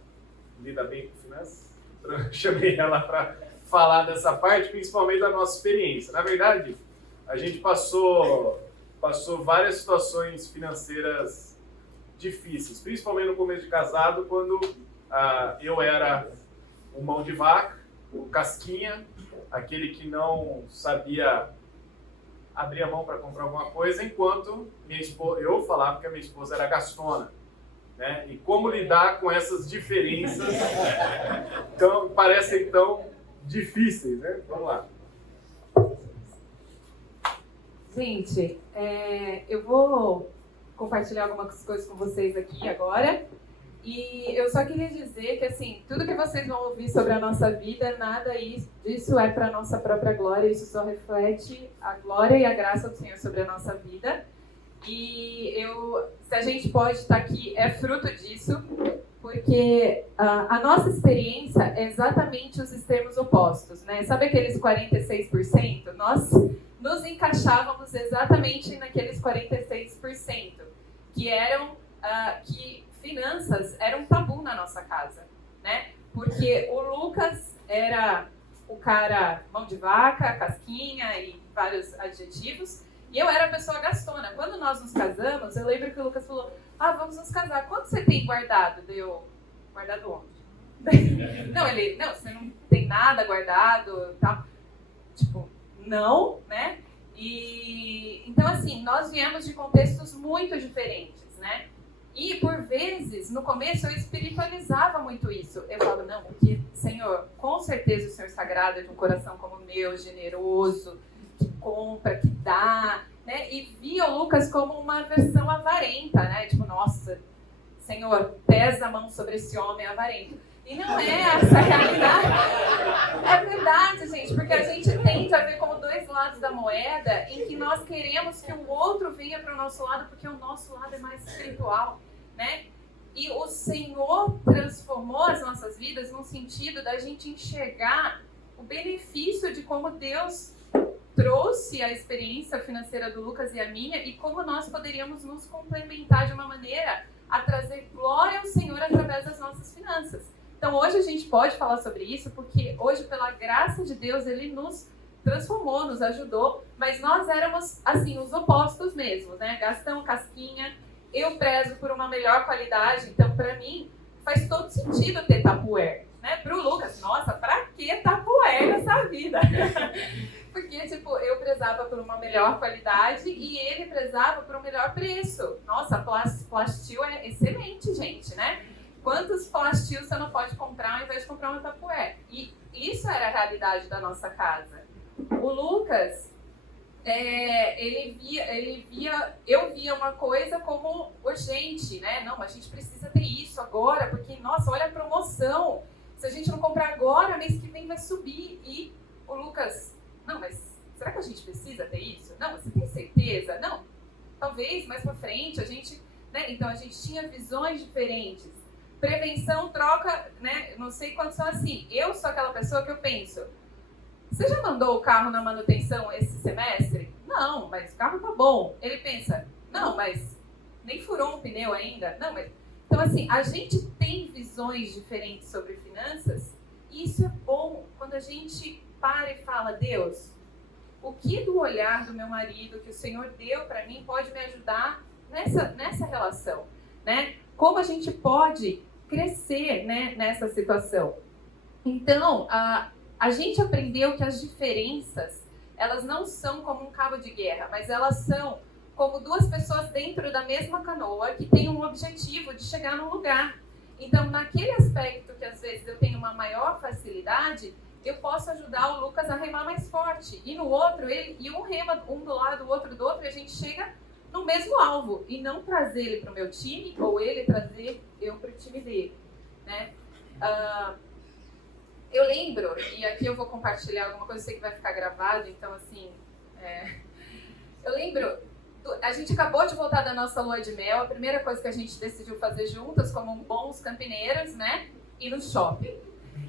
lida bem com finanças, eu chamei ela para falar dessa parte, principalmente da nossa experiência. Na verdade, a gente passou várias situações financeiras difíceis, principalmente no começo de casado, quando eu era o mão de vaca, o casquinha, aquele que não sabia abrir a mão para comprar alguma coisa, enquanto eu falava que a minha esposa era gastona. Né? E como lidar com essas diferenças parecem tão difíceis, né? Vamos lá. Gente, eu vou compartilhar algumas coisas com vocês aqui agora. E eu só queria dizer que, assim, tudo que vocês vão ouvir sobre a nossa vida, nada disso é para a nossa própria glória, isso só reflete a glória e a graça do Senhor sobre a nossa vida. E se a gente pode estar aqui, é fruto disso, porque a nossa experiência é exatamente os extremos opostos, né? Sabe aqueles 46%? Nós nos encaixávamos exatamente naqueles 46%, que eram que finanças eram um tabu na nossa casa, né? Porque o Lucas era o cara mão de vaca, casquinha e vários adjetivos, e eu era a pessoa gastona. Quando nós nos casamos, eu lembro que o Lucas falou, vamos nos casar, quanto você tem guardado? Deu, guardado onde? Não, você não tem nada guardado, tá? Tipo, não, né? E então, assim, nós viemos de contextos muito diferentes, né? E, por vezes, no começo, eu espiritualizava muito isso. Eu falava, não, porque, Senhor, com certeza o Senhor sagrado é de um coração como o meu, generoso, que compra, que dá, né? E via o Lucas como uma versão avarenta, né? Tipo, nossa, Senhor, pesa a mão sobre esse homem avarento. E não é essa a realidade. É verdade, gente, porque a gente tende a ver como dois lados da moeda em que nós queremos que o outro venha para o nosso lado porque o nosso lado é mais espiritual, né? E o Senhor transformou as nossas vidas no sentido da gente enxergar o benefício de como Deus trouxe a experiência financeira do Lucas e a minha e como nós poderíamos nos complementar de uma maneira a trazer glória ao Senhor através das nossas finanças. Então, hoje a gente pode falar sobre isso, porque hoje, pela graça de Deus, Ele nos transformou, nos ajudou, mas nós éramos, assim, os opostos mesmo, né? Gastão, casquinha, eu prezo por uma melhor qualidade, então, para mim, faz todo sentido ter Tupperware, né? Para o Lucas, nossa, para que Tupperware nessa vida? Porque, tipo, eu prezava por uma melhor qualidade e ele prezava por um melhor preço. Nossa, Plastil é excelente, gente, né? Quantos Plastil você não pode comprar ao invés de comprar um Tupperware? E isso era a realidade da nossa casa. O Lucas, eu via uma coisa como urgente, né? Não, mas a gente precisa ter isso agora, porque, nossa, olha a promoção. Se a gente não comprar agora, mês que vem vai subir. E o Lucas, não, mas será que a gente precisa ter isso? Não, você tem certeza? Não, talvez mais pra frente a gente, né? Então a gente tinha visões diferentes. Prevenção, troca, né? Não sei quantos são assim. Eu sou aquela pessoa que eu penso, você já mandou o carro na manutenção esse semestre? Não, mas o carro tá bom. Ele pensa, não, mas nem furou um pneu ainda? Não, mas... Então, assim, a gente tem visões diferentes sobre finanças e isso é bom quando a gente para e fala, Deus, o que do olhar do meu marido que o Senhor deu para mim pode me ajudar nessa relação, né? Como a gente pode crescer, né, nessa situação? Então, a gente aprendeu que as diferenças, elas não são como um cabo de guerra, mas elas são como duas pessoas dentro da mesma canoa que têm um objetivo de chegar num lugar. Então, naquele aspecto que às vezes eu tenho uma maior facilidade, eu posso ajudar o Lucas a remar mais forte. E no outro, um rema um do lado, o outro do outro, e a gente chega no mesmo alvo. E não trazer ele para o meu time, ou ele trazer eu para o time dele, né? Eu lembro, e aqui eu vou compartilhar alguma coisa, eu sei que vai ficar gravado, então assim... Eu lembro, a gente acabou de voltar da nossa lua de mel, a primeira coisa que a gente decidiu fazer juntas, como bons campineiras, né? Ir no shopping.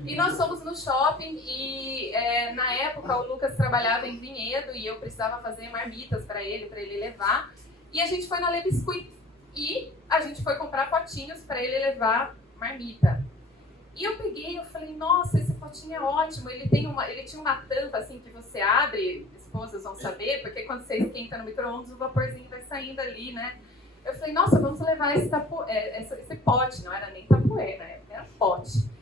E nós fomos no shopping e na época o Lucas trabalhava em Vinhedo e eu precisava fazer marmitas para ele levar. E a gente foi na Le Biscuit e a gente foi comprar potinhos para ele levar marmita. E eu peguei, eu falei, nossa, esse potinho é ótimo, ele tinha uma tampa assim que você abre, esposas vão saber, porque quando você esquenta no micro-ondas o vaporzinho vai saindo ali, né? Eu falei, nossa, vamos levar esse pote, não era nem tapué, né? Era pote.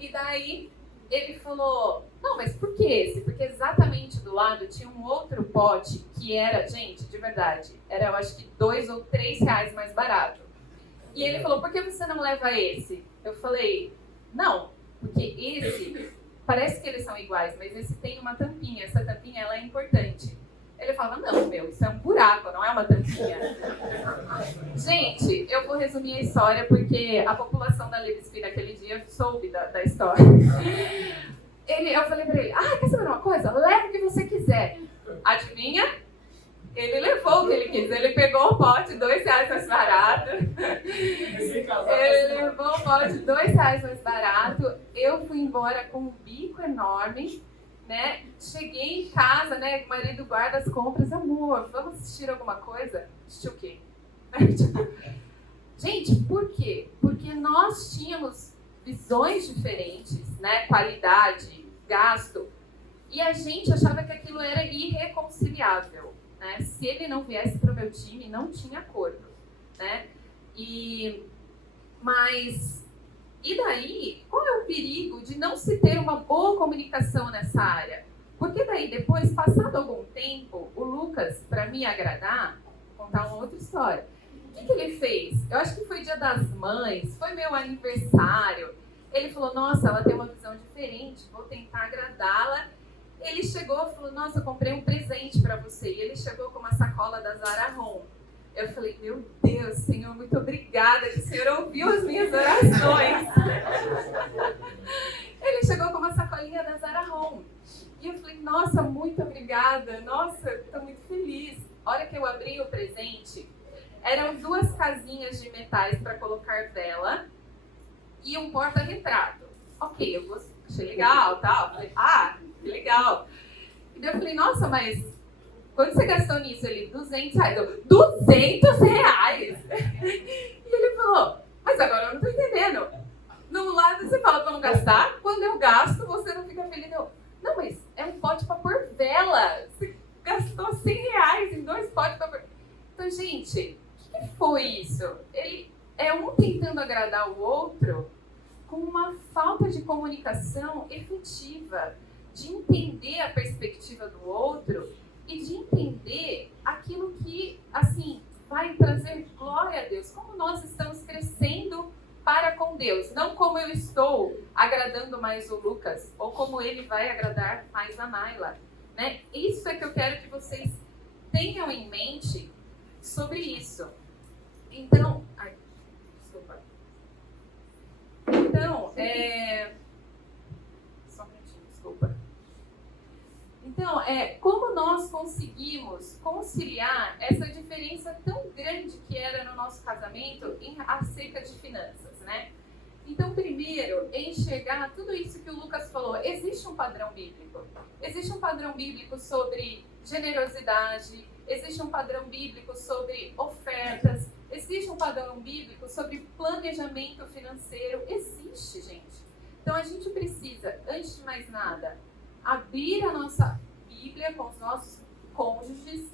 E daí ele falou, não, mas por que esse? Porque exatamente do lado tinha um outro pote que era, gente, de verdade, era eu acho que R$2 ou R$3 mais barato. E ele falou, por que você não leva esse? Eu falei, não, porque esse, parece que eles são iguais, mas esse tem uma tampinha, essa tampinha ela é importante. Ele falava, não, meu, isso é um buraco, não é uma tampinha. Gente, eu vou resumir a história porque a população da Lebesby naquele dia soube da história. Eu falei pra ele, quer saber uma coisa? Leva o que você quiser. Adivinha? Ele levou o que ele quis. Ele pegou o pote, R$2 mais barato. Ele levou o pote, R$2 mais barato. Eu fui embora com um bico enorme. Né? Cheguei em casa, né? O marido guarda as compras. Amor, vamos assistir alguma coisa? Assistir o quê? Gente, por quê? Porque nós tínhamos visões diferentes, né? Qualidade, gasto. E a gente achava que aquilo era irreconciliável. Né? Se ele não viesse para o meu time, não tinha acordo. Né? Mas... E daí, qual é o perigo de não se ter uma boa comunicação nessa área? Porque daí, depois, passado algum tempo, o Lucas, para me agradar, vou contar uma outra história. O que ele fez? Eu acho que foi Dia das Mães, foi meu aniversário. Ele falou, nossa, ela tem uma visão diferente, vou tentar agradá-la. Ele chegou e falou, nossa, eu comprei um presente para você. E ele chegou com uma sacola da Zara Home. Eu falei, meu Deus, Senhor, muito obrigada que o Senhor ouviu as minhas orações. Ele chegou com uma sacolinha da Zara Home. E eu falei, nossa, muito obrigada. Nossa, estou muito feliz. A hora que eu abri o presente, eram 2 casinhas de metais para colocar vela e um porta-retrato. Ok, eu achei legal, tal. Falei, que legal. E daí eu falei, nossa, mas... quando você gastou nisso? Ele, R$200. Eu, R$200? E ele falou, mas agora eu não tô entendendo. No lado você fala pra não gastar, quando eu gasto, você não fica feliz. Eu, não, mas é um pote pra pôr vela. Você gastou R$100 em 2 potes pra pôr... Então, gente, o que foi isso? Ele é um tentando agradar o outro com uma falta de comunicação efetiva, de entender a perspectiva do outro e de entender aquilo que, assim, vai trazer glória a Deus. Como nós estamos crescendo para com Deus. Não como eu estou agradando mais o Lucas, ou como ele vai agradar mais a Naila. Né? Isso é que eu quero que vocês tenham em mente sobre isso. Então... desculpa. Então, só um minutinho, desculpa. Então, como nós conseguimos conciliar essa diferença tão grande que era no nosso casamento acerca de finanças, né? Então, primeiro, enxergar tudo isso que o Lucas falou. Existe um padrão bíblico. Existe um padrão bíblico sobre generosidade, existe um padrão bíblico sobre ofertas, existe um padrão bíblico sobre planejamento financeiro. Existe, gente. Então, a gente precisa, antes de mais nada, abrir a nossa Bíblia com os nossos cônjuges.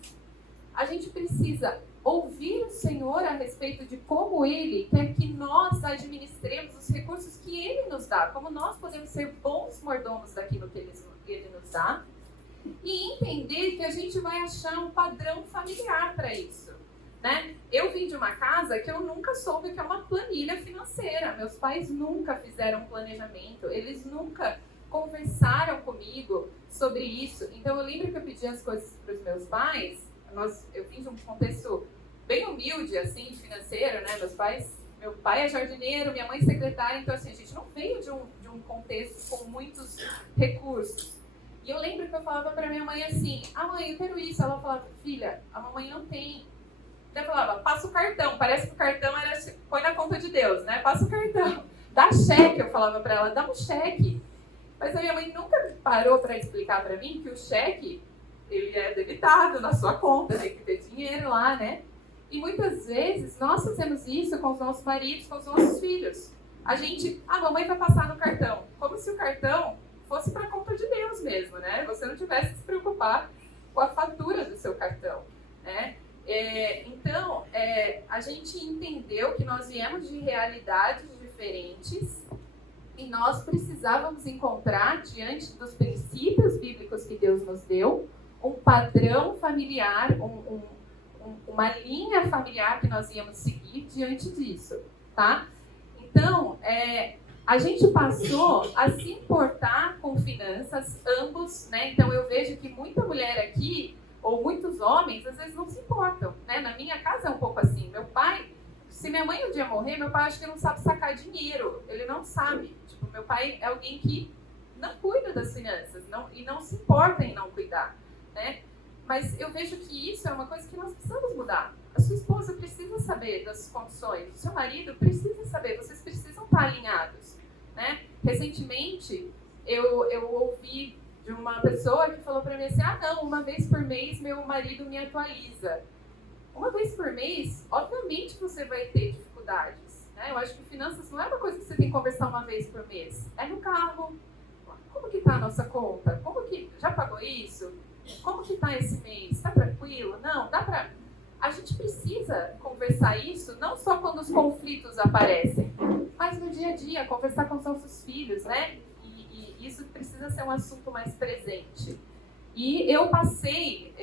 A gente precisa ouvir o Senhor a respeito de como Ele quer que nós administremos os recursos que Ele nos dá, como nós podemos ser bons mordomos daquilo que Ele nos dá, e entender que a gente vai achar um padrão familiar para isso. Né? Eu vim de uma casa que eu nunca soube o que é uma planilha financeira. Meus pais nunca fizeram um planejamento, eles nunca conversaram comigo sobre isso. Então eu lembro que eu pedi as coisas para os meus pais. Eu vim de um contexto bem humilde, assim, financeiro, né? Meu pai é jardineiro, minha mãe secretária, então assim, a gente não veio de um contexto com muitos recursos. E eu lembro que eu falava para minha mãe assim, mãe, eu quero isso. Ela falava, filha, a mamãe não tem. Daí eu falava, passa o cartão. Parece que o cartão era, põe na conta de Deus, né? Passa o cartão. Dá cheque, eu falava para ela, dá um cheque. Mas a minha mãe nunca parou para explicar para mim que o cheque, ele é debitado na sua conta, tem que ter dinheiro lá, né? E muitas vezes nós fazemos isso com os nossos maridos, com os nossos filhos. A mamãe vai passar no cartão. Como se o cartão fosse para a conta de Deus mesmo, né? Você não tivesse que se preocupar com a fatura do seu cartão, né? Então, a gente entendeu que nós viemos de realidades diferentes E nós precisávamos encontrar, diante dos princípios bíblicos que Deus nos deu, um padrão familiar, uma linha familiar que nós íamos seguir diante disso, tá? Então, a gente passou a se importar com finanças, ambos, né? Então, eu vejo que muita mulher aqui, ou muitos homens, às vezes não se importam, né? Na minha casa é um pouco assim. Meu pai, se minha mãe um dia morrer, meu pai acho que não sabe sacar dinheiro. Ele não sabe. Tipo, meu pai é alguém que não cuida das finanças e não se importa em não cuidar, né? Mas eu vejo que isso é uma coisa que nós precisamos mudar. A sua esposa precisa saber das condições, o seu marido precisa saber, vocês precisam estar alinhados, né? Recentemente, eu ouvi de uma pessoa que falou para mim assim, não, uma vez por mês meu marido me atualiza. Uma vez por mês, obviamente você vai ter dificuldades, né? Eu acho que finanças não é uma coisa que você tem que conversar uma vez por mês. É no carro. Como que está a nossa conta? Como que já pagou isso? Como que está esse mês? Está tranquilo? Não, dá para... A gente precisa conversar isso, não só quando os conflitos aparecem, mas no dia a dia, conversar com os nossos filhos, né? E isso precisa ser um assunto mais presente. E eu passei...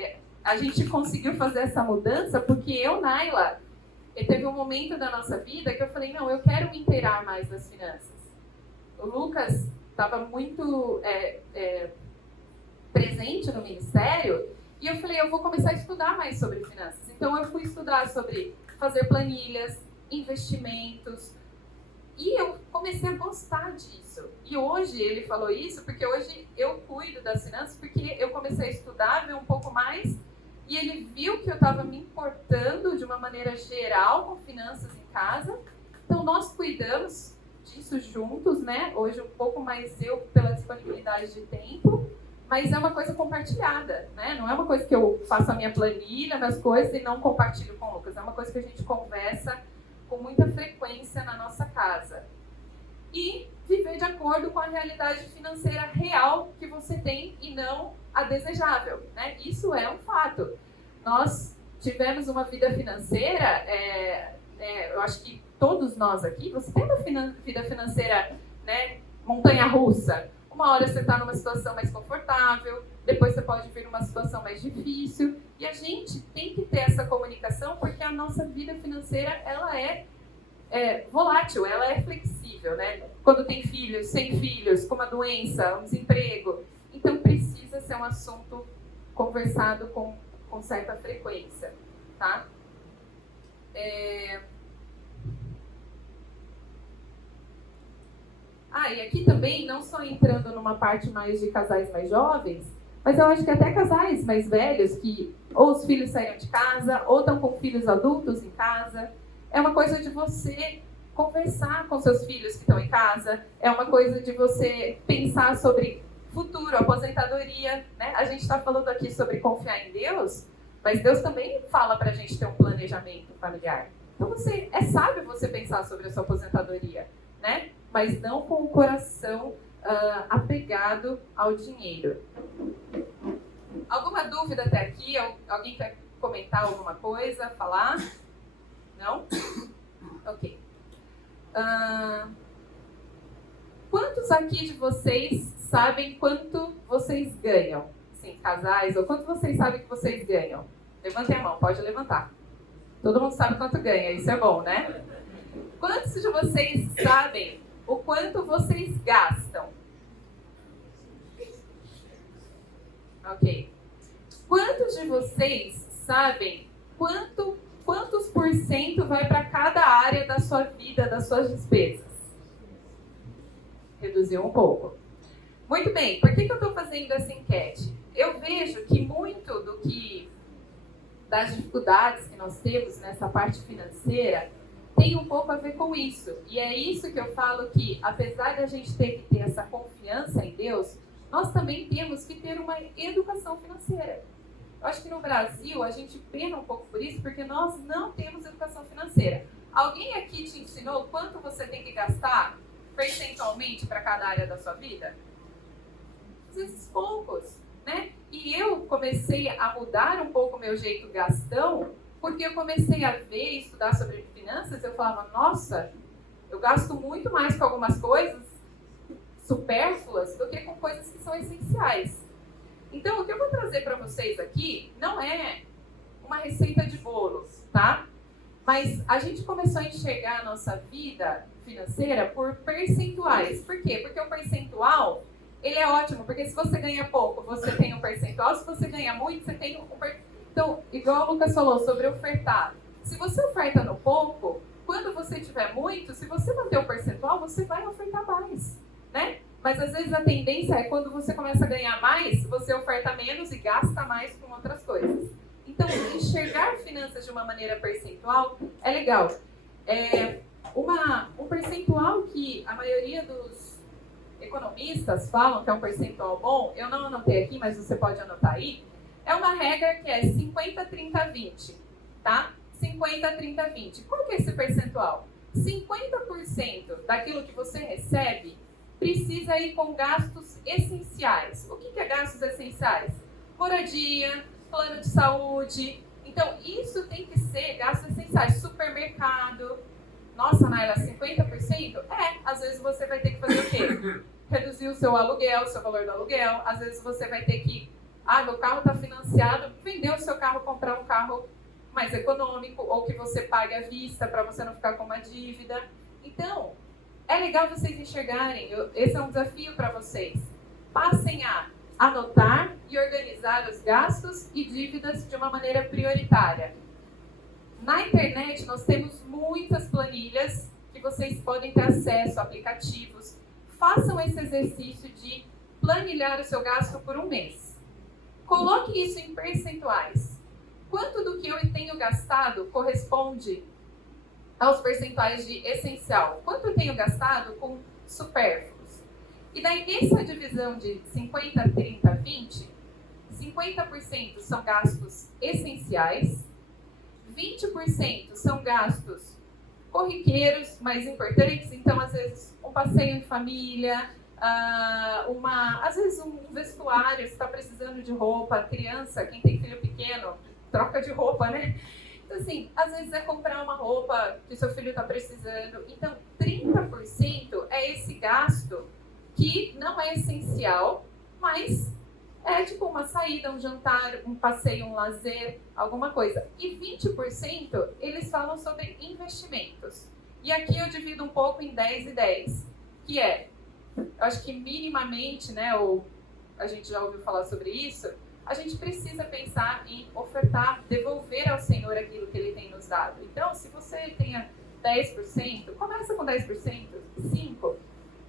A gente conseguiu fazer essa mudança porque eu, Naila, teve um momento da nossa vida que eu falei, não, eu quero me inteirar mais das finanças. O Lucas estava muito presente no ministério e eu falei, eu vou começar a estudar mais sobre finanças. Então eu fui estudar sobre fazer planilhas, investimentos e eu comecei a gostar disso. E hoje ele falou isso porque hoje eu cuido das finanças porque eu comecei a estudar, ver um pouco mais. E ele viu que eu estava me importando de uma maneira geral com finanças em casa. Então, nós cuidamos disso juntos, né? Hoje um pouco mais eu pela disponibilidade de tempo, mas é uma coisa compartilhada, né? Não é uma coisa que eu faço a minha planilha, minhas coisas e não compartilho com o Lucas. É uma coisa que a gente conversa com muita frequência na nossa casa. E viver de acordo com a realidade financeira real que você tem e não a desejável, né? Isso é um fato. Nós tivemos uma vida financeira, eu acho que todos nós aqui, você tem uma vida financeira, né, montanha-russa. Uma hora você está numa situação mais confortável, depois você pode vir numa situação mais difícil. E a gente tem que ter essa comunicação porque a nossa vida financeira ela é volátil, ela é flexível, né? Quando tem filhos, sem filhos, com uma doença, um desemprego. Então precisa ser um assunto conversado com certa frequência, tá? E aqui também, não só entrando numa parte mais de casais mais jovens, mas eu acho que até casais mais velhos, que ou os filhos saíram de casa, ou estão com filhos adultos em casa, é uma coisa de você conversar com seus filhos que estão em casa, é uma coisa de você pensar sobre futuro, aposentadoria, né? A gente está falando aqui sobre confiar em Deus, mas Deus também fala para a gente ter um planejamento familiar. Então é sábio você pensar sobre a sua aposentadoria, né? Mas não com o coração apegado ao dinheiro. Alguma dúvida até aqui? Alguém quer comentar alguma coisa, falar? Não? Ok. Quantos aqui de vocês sabem quanto vocês ganham? Sim, casais, ou quanto vocês sabem que vocês ganham? Levantem a mão, pode levantar. Todo mundo sabe quanto ganha, isso é bom, né? Quantos de vocês sabem o quanto vocês gastam? Ok. Quantos de vocês sabem quantos por cento vai para cada área da sua vida, das suas despesas? Reduziu um pouco. Muito bem, por que eu estou fazendo essa enquete? Eu vejo que muito das dificuldades que nós temos nessa parte financeira tem um pouco a ver com isso. E é isso que eu falo que, apesar de a gente ter que ter essa confiança em Deus, nós também temos que ter uma educação financeira. Eu acho que no Brasil a gente pena um pouco por isso, porque nós não temos educação financeira. Alguém aqui te ensinou quanto você tem que gastar percentualmente para cada área da sua vida? Às vezes poucos, né? E eu comecei a mudar um pouco o meu jeito gastão, porque eu comecei a ver e estudar sobre finanças, eu falava, nossa, eu gasto muito mais com algumas coisas supérfluas do que com coisas que são essenciais. Então, o que eu vou trazer para vocês aqui não é uma receita de bolo, tá? Mas a gente começou a enxergar a nossa vida financeira por percentuais. Por quê? Porque o percentual, ele é ótimo, porque se você ganha pouco, você tem um percentual. Se você ganha muito, você tem um percentual. Então, igual o Lucas falou sobre ofertar. Se você oferta no pouco, quando você tiver muito, se você manter o percentual, você vai ofertar mais, né? Mas às vezes a tendência é quando você começa a ganhar mais, você oferta menos e gasta mais com outras coisas. Então, enxergar finanças de uma maneira percentual é legal. Um percentual que a maioria dos economistas falam que é um percentual bom, eu não anotei aqui, mas você pode anotar aí, é uma regra que é 50, 30, 20, tá? 50, 30, 20. Qual que é esse percentual? 50% daquilo que você recebe precisa ir com gastos essenciais. O que é gastos essenciais? Moradia, plano de saúde. Então, isso tem que ser gastos essenciais. Supermercado. Nossa, Naila, 50%? Às vezes você vai ter que fazer o quê? Reduzir o seu aluguel, o seu valor do aluguel. Às vezes você vai ter que... meu carro está financiado. Vender o seu carro, comprar um carro mais econômico, ou que você pague à vista para você não ficar com uma dívida. Então, é legal vocês enxergarem. Esse é um desafio para vocês. Passem a anotar e organizar os gastos e dívidas de uma maneira prioritária. Na internet, nós temos muitas planilhas que vocês podem ter acesso, aplicativos. Façam esse exercício de planilhar o seu gasto por um mês. Coloque isso em percentuais. Quanto do que eu tenho gastado corresponde aos percentuais de essencial? Quanto eu tenho gastado com supérfluos? E daí, nessa divisão de 50, 30, 20, 50% são gastos essenciais, 20% são gastos corriqueiros, mais importantes. Então, às vezes, um passeio em família, às vezes um vestuário, se está precisando de roupa, criança, quem tem filho pequeno, troca de roupa, né? Então, assim, às vezes é comprar uma roupa que seu filho está precisando. Então, 30% é esse gasto que não é essencial, mas é tipo uma saída, um jantar, um passeio, um lazer, alguma coisa. E 20% eles falam sobre investimentos. E aqui eu divido um pouco em 10 e 10, que é, eu acho que minimamente, né, ou a gente já ouviu falar sobre isso, a gente precisa pensar em ofertar, devolver ao Senhor aquilo que Ele tem nos dado. Então, se você tenha 10%, começa com 10%, 5%,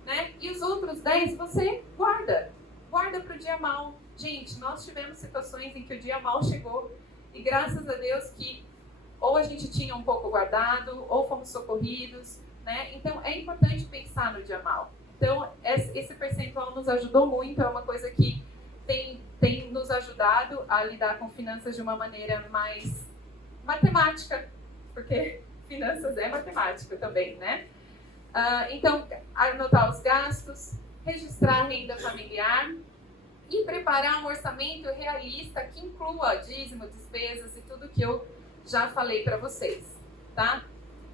né? E os outros 10% você guarda para o dia mal. Gente, nós tivemos situações em que o dia mal chegou e graças a Deus que ou a gente tinha um pouco guardado, ou fomos socorridos, né? Então, é importante pensar no dia mal. Então, esse percentual nos ajudou muito, é uma coisa que tem nos ajudado a lidar com finanças de uma maneira mais matemática, porque finanças é matemática também, né? Então, anotar os gastos, registrar a renda familiar e preparar um orçamento realista que inclua dízimo, despesas e tudo que eu já falei para vocês, tá?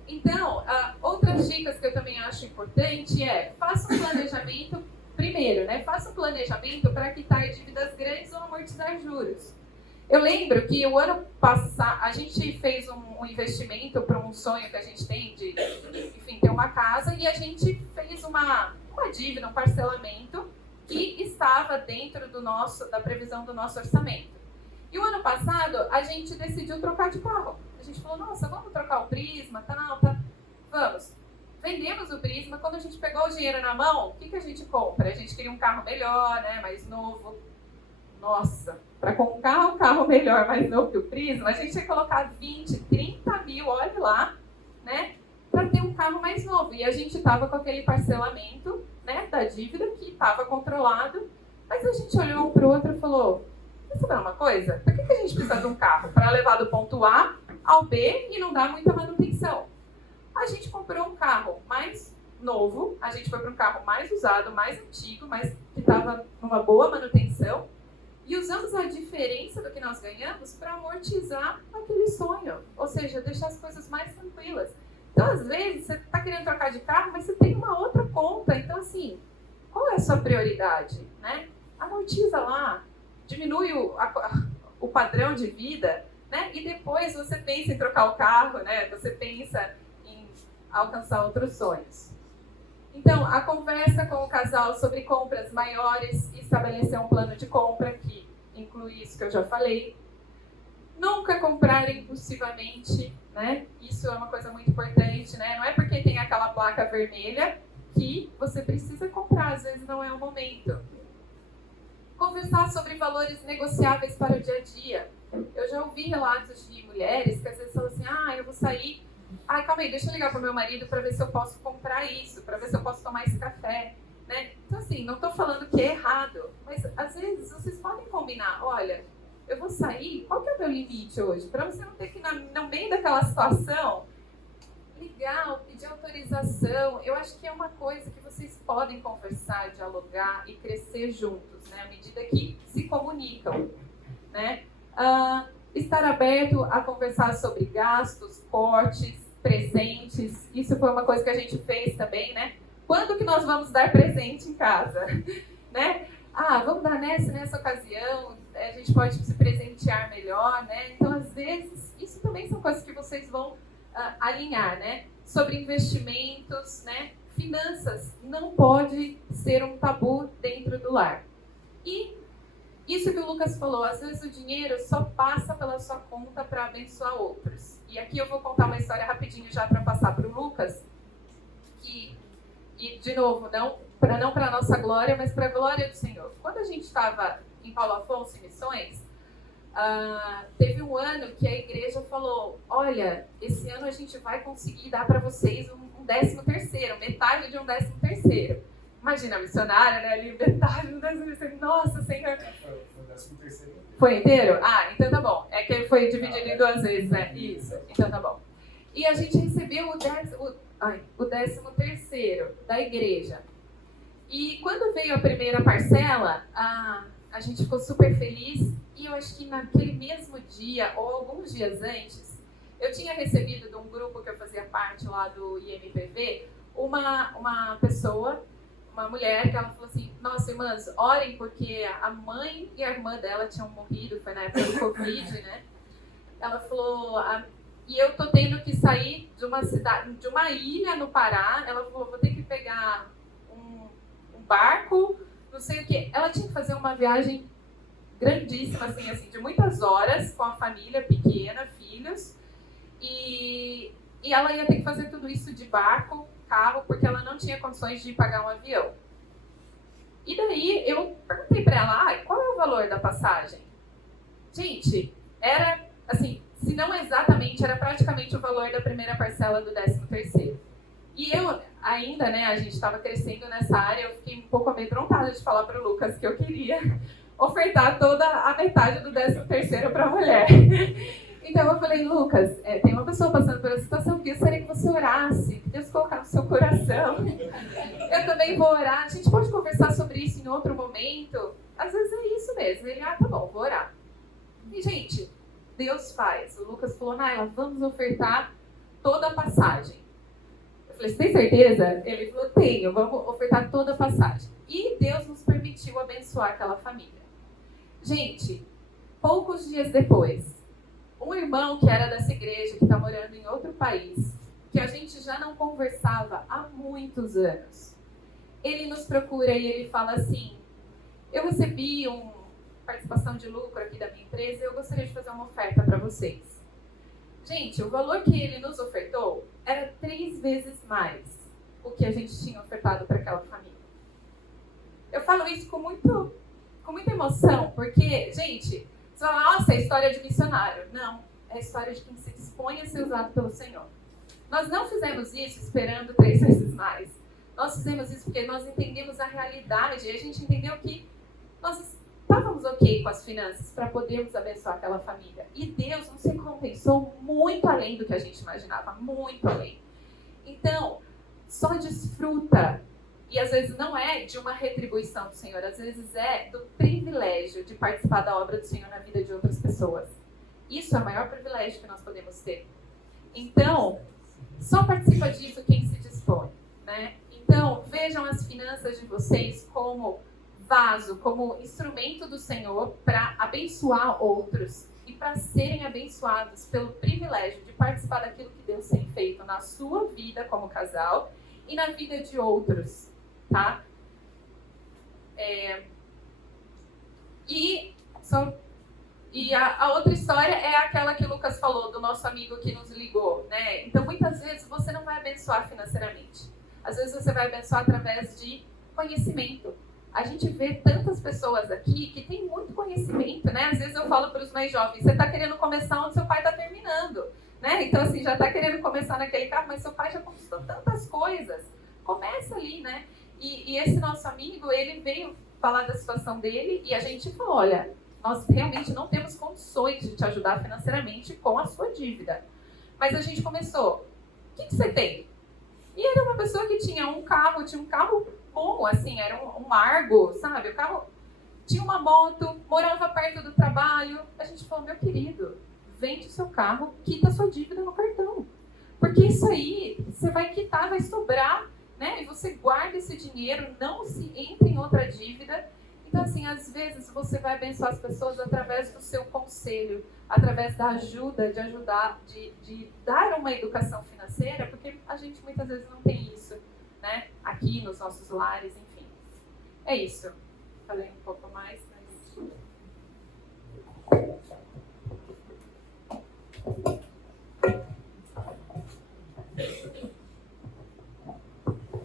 Então, outras dicas que eu também acho importante faça um planejamento primeiro, né? Faça um planejamento para quitar dívidas grandes ou amortizar juros. Eu lembro que o ano passado a gente fez um investimento para um sonho que a gente tem de, enfim, ter uma casa, e a gente fez uma dívida, um parcelamento que estava dentro da previsão do nosso orçamento. E o ano passado a gente decidiu trocar de carro. A gente falou, nossa, vamos trocar o Prisma, tá? Vamos. Vendemos o Prisma. Quando a gente pegou o dinheiro na mão, o que a gente compra? A gente queria um carro melhor, né, mais novo. Nossa, para comprar um carro melhor, mais novo que o Prisma, a gente ia colocar 20, 30 mil, olha lá, né, para ter um carro mais novo. E a gente estava com aquele parcelamento, né, da dívida que estava controlado, mas a gente olhou um para o outro e falou, quer saber uma coisa? Por que a gente precisa de um carro? Para levar do ponto A ao B e não dar muita manutenção. A gente comprou um carro mais novo, a gente foi para um carro mais usado, mais antigo, mas que estava numa boa manutenção, e usamos a diferença do que nós ganhamos para amortizar aquele sonho, ou seja, deixar as coisas mais tranquilas. Então, às vezes, você está querendo trocar de carro, mas você tem uma outra conta. Então, assim, qual é a sua prioridade, né? Amortiza lá, diminui o padrão de vida, né? E depois você pensa em trocar o carro, né? Você pensa em alcançar outros sonhos. Então, a conversa com o casal sobre compras maiores e estabelecer um plano de compra que inclui isso que eu já falei. Nunca comprar impulsivamente, né? Isso é uma coisa muito importante, né? Não é porque tem aquela placa vermelha que você precisa comprar, às vezes não é o momento. Conversar sobre valores negociáveis para o dia a dia. Eu já ouvi relatos de mulheres que às vezes falam assim, eu vou sair, calma aí, deixa eu ligar para o meu marido para ver se eu posso comprar isso, para ver se eu posso tomar esse café, né? Então assim, não estou falando que é errado, mas às vezes vocês podem combinar, olha, eu vou sair, qual que é o meu limite hoje? Para você não ter que, no meio daquela situação, ligar, pedir autorização. Eu acho que é uma coisa que vocês podem conversar, dialogar e crescer juntos, né? À medida que se comunicam, né? Estar aberto a conversar sobre gastos, cortes, presentes. Isso foi uma coisa que a gente fez também, né? Quando que nós vamos dar presente em casa? Né? Vamos dar nessa ocasião, a gente pode se presentear melhor, né? Então, às vezes, isso também são coisas que vocês vão alinhar, né? Sobre investimentos, né? Finanças não pode ser um tabu dentro do lar. E isso que o Lucas falou, às vezes o dinheiro só passa pela sua conta para abençoar outros. E aqui eu vou contar uma história rapidinho já para passar para o Lucas, e de novo, não para a nossa glória, mas para a glória do Senhor. Quando a gente estava em Paulo Afonso, em Missões, teve um ano que a igreja falou, olha, esse ano a gente vai conseguir dar para vocês um 13º, metade de um 13º. Imagina a missionária, né, ali, metade do 13º, nossa, Senhor. Foi o 13º. Foi inteiro? Então tá bom. É que foi dividido em 2 vezes, né? Isso, então tá bom. E a gente recebeu o 13º da igreja. E quando veio a primeira parcela, a gente ficou super feliz. E eu acho que naquele mesmo dia, ou alguns dias antes, eu tinha recebido de um grupo que eu fazia parte lá do IMPV, uma pessoa, uma mulher, que ela falou assim, nossa, irmãs, orem, porque a mãe e a irmã dela tinham morrido, foi na época do Covid, né? Ela falou, e eu tô tendo que sair de uma cidade, de uma ilha no Pará. Ela falou, vou ter que pegar um barco, não sei o quê. Ela tinha que fazer uma viagem grandíssima, assim, de muitas horas, com a família pequena, filhos, e ela ia ter que fazer tudo isso de barco, carro, porque ela não tinha condições de pagar um avião. E daí eu perguntei para ela, qual é o valor da passagem? Gente, era assim, se não exatamente, era praticamente o valor da primeira parcela do 13º. E eu ainda, né, a gente estava crescendo nessa área, eu fiquei um pouco amedrontada de falar para o Lucas que eu queria ofertar toda a metade do 13º para a mulher. Então eu falei, Lucas, tem uma pessoa passando por essa situação que eu gostaria que você orasse, que Deus colocar no seu coração. Eu também vou orar, a gente pode conversar sobre isso em outro momento. Às vezes é isso mesmo, ele, tá bom, vou orar. E gente, Deus faz. O Lucas falou, Naila, vamos ofertar toda a passagem. Eu falei, você tem certeza? Ele falou, tenho, vamos ofertar toda a passagem. E Deus nos permitiu abençoar aquela família. Gente, poucos dias depois, um irmão que era dessa igreja, que está morando em outro país, que a gente já não conversava há muitos anos, ele nos procura e ele fala assim, eu recebi uma participação de lucro aqui da minha empresa e eu gostaria de fazer uma oferta para vocês. Gente, o valor que ele nos ofertou era 3 vezes mais o que a gente tinha ofertado para aquela família. Eu falo isso com muita emoção, porque, gente, você fala, nossa, é história de missionário. Não, é a história de quem se dispõe a ser usado pelo Senhor. Nós não fizemos isso esperando 3 vezes mais. Nós fizemos isso porque nós entendemos a realidade e a gente entendeu que nós estávamos ok com as finanças para podermos abençoar aquela família. E Deus nos recompensou muito além do que a gente imaginava, muito além. Então, só desfruta. E às vezes não é de uma retribuição do Senhor, às vezes é do privilégio de participar da obra do Senhor na vida de outras pessoas. Isso é o maior privilégio que nós podemos ter. Então, só participa disso quem se dispõe, né? Então, Então, vejam as finanças de vocês como vaso, como instrumento do Senhor para abençoar outros e para serem abençoados pelo privilégio de participar daquilo que Deus tem feito na sua vida como casal e na vida de outros, tá? E a outra história é aquela que o Lucas falou, do nosso amigo que nos ligou, né? Então, muitas vezes, você não vai abençoar financeiramente. Às vezes, você vai abençoar através de conhecimento. A gente vê tantas pessoas aqui que têm muito conhecimento, né? Às vezes, eu falo para os mais jovens, você está querendo começar onde seu pai está terminando, né? Então, assim, já está querendo começar naquele carro, mas seu pai já conquistou tantas coisas. Começa ali, né? E esse nosso amigo, ele veio falar da situação dele e a gente falou, olha, nós realmente não temos condições de te ajudar financeiramente com a sua dívida. Mas a gente começou, o que você tem? E era uma pessoa que tinha um carro bom, assim, era um Argo, sabe? O carro tinha uma moto, morava perto do trabalho. A gente falou, meu querido, vende o seu carro, quita a sua dívida no cartão. Porque isso aí, você vai quitar, vai sobrar, né? E você guarda esse dinheiro, não se entra em outra dívida. Então, assim, às vezes você vai abençoar as pessoas através do seu conselho, através da ajuda, de ajudar, de dar uma educação financeira, porque a gente muitas vezes não tem isso, né? Aqui nos nossos lares, enfim. É isso. Falei um pouco mais,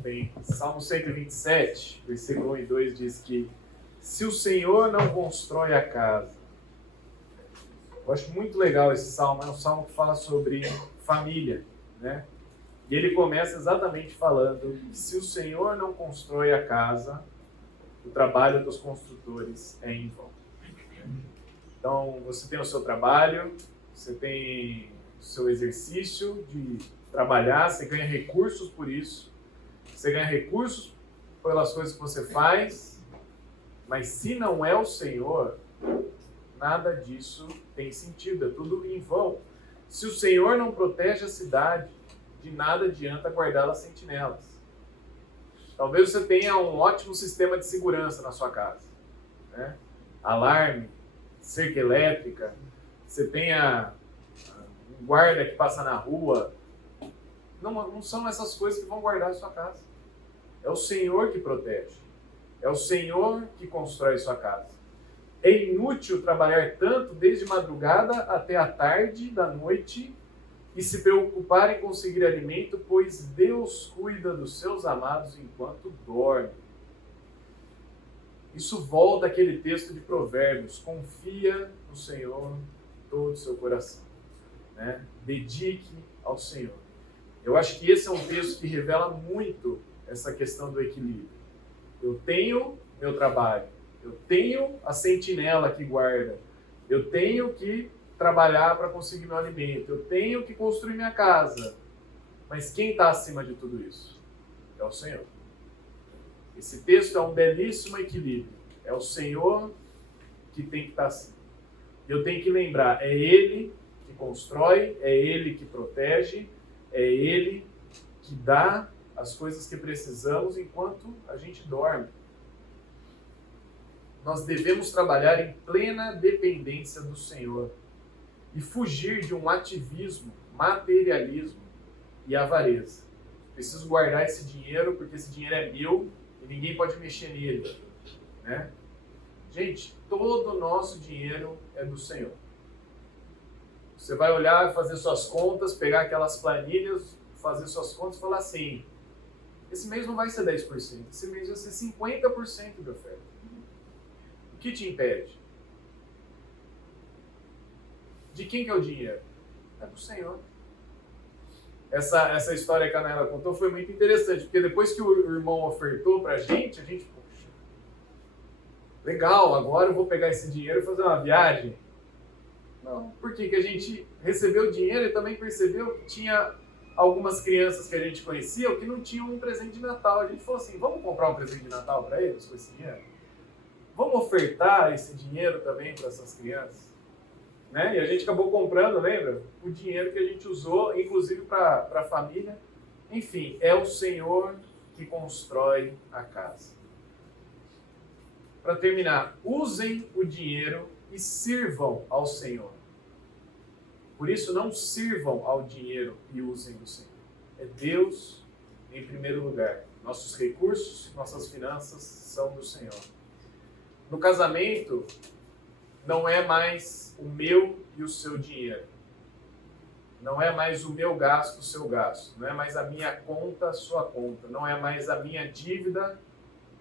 Bem, Salmo 127, versículo 1 e 2 diz que se o Senhor não constrói a casa. Eu acho muito legal esse salmo, é um salmo que fala sobre família, né? E ele começa exatamente falando que se o Senhor não constrói a casa, o trabalho dos construtores é em vão. Então, você tem o seu trabalho, você tem o seu exercício de trabalhar, você ganha recursos por isso, você ganha recursos pelas coisas que você faz, mas se não é o Senhor, nada disso tem sentido, é tudo em vão. Se o Senhor não protege a cidade, de nada adianta guardá-la sentinelas. Talvez você tenha um ótimo sistema de segurança na sua casa, né? Alarme, cerca elétrica, você tenha um guarda que passa na rua. Não são essas coisas que vão guardar a sua casa. É o Senhor que protege. É o Senhor que constrói sua casa. É inútil trabalhar tanto desde madrugada até a tarde da noite e se preocupar em conseguir alimento, pois Deus cuida dos seus amados enquanto dorme. Isso volta àquele texto de Provérbios. Confia no Senhor todo o seu coração, né? Dedique ao Senhor. Eu acho que esse é um texto que revela muito essa questão do equilíbrio. Eu tenho meu trabalho, eu tenho a sentinela que guarda, eu tenho que trabalhar para conseguir meu alimento, eu tenho que construir minha casa. Mas quem está acima de tudo isso? É o Senhor. Esse texto é um belíssimo equilíbrio. É o Senhor que tem que estar acima. Eu tenho que lembrar, é Ele que constrói, é Ele que protege, é Ele que dá as coisas que precisamos enquanto a gente dorme. Nós devemos trabalhar em plena dependência do Senhor e fugir de um ativismo, materialismo e avareza. Preciso guardar esse dinheiro porque esse dinheiro é meu e ninguém pode mexer nele, né? Gente, todo o nosso dinheiro é do Senhor. Você vai olhar, fazer suas contas, pegar aquelas planilhas, fazer suas contas e falar assim: esse mês não vai ser 10%, esse mês vai ser 50% de oferta. O que te impede? De quem que é o dinheiro? É do Senhor. Essa história que a Nela contou foi muito interessante, porque depois que o irmão ofertou pra gente, poxa, legal, agora eu vou pegar esse dinheiro e fazer uma viagem. Não, porque que a gente recebeu o dinheiro e também percebeu que tinha algumas crianças que a gente conhecia que não tinham um presente de Natal. A gente falou assim, vamos comprar um presente de Natal para eles com esse dinheiro? Vamos ofertar esse dinheiro também para essas crianças? Né? E a gente acabou comprando, lembra? O dinheiro que a gente usou, inclusive para a família. Enfim, é o Senhor que constrói a casa. Para terminar, usem o dinheiro e sirvam ao Senhor. Por isso, não sirvam ao dinheiro e usem o Senhor. É Deus em primeiro lugar. Nossos recursos, nossas finanças são do Senhor. No casamento, não é mais o meu e o seu dinheiro. Não é mais o meu gasto, o seu gasto. Não é mais a minha conta, a sua conta. Não é mais a minha dívida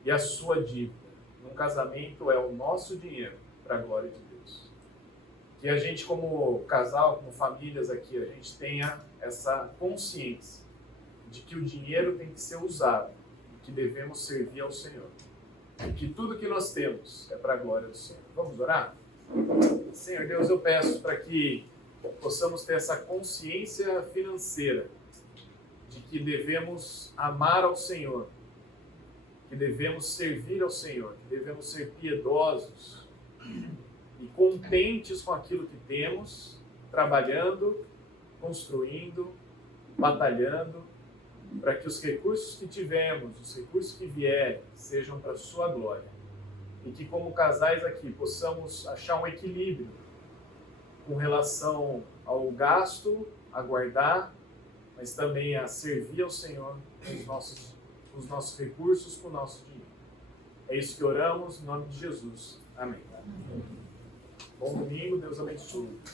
e a sua dívida. Num casamento é o nosso dinheiro para a glória de Deus. Que a gente, como casal, como famílias aqui, a gente tenha essa consciência de que o dinheiro tem que ser usado, que devemos servir ao Senhor. E que tudo que nós temos é para a glória do Senhor. Vamos orar? Senhor Deus, eu peço para que possamos ter essa consciência financeira de que devemos amar ao Senhor, que devemos servir ao Senhor, que devemos ser piedosos e contentes com aquilo que temos, trabalhando, construindo, batalhando, para que os recursos que tivemos, os recursos que vierem, sejam para a sua glória. E que como casais aqui possamos achar um equilíbrio com relação ao gasto, a guardar, mas também a servir ao Senhor com os nossos recursos, com o nosso dinheiro. É isso que oramos, em nome de Jesus. Amém. Bom domingo, Deus abençoe.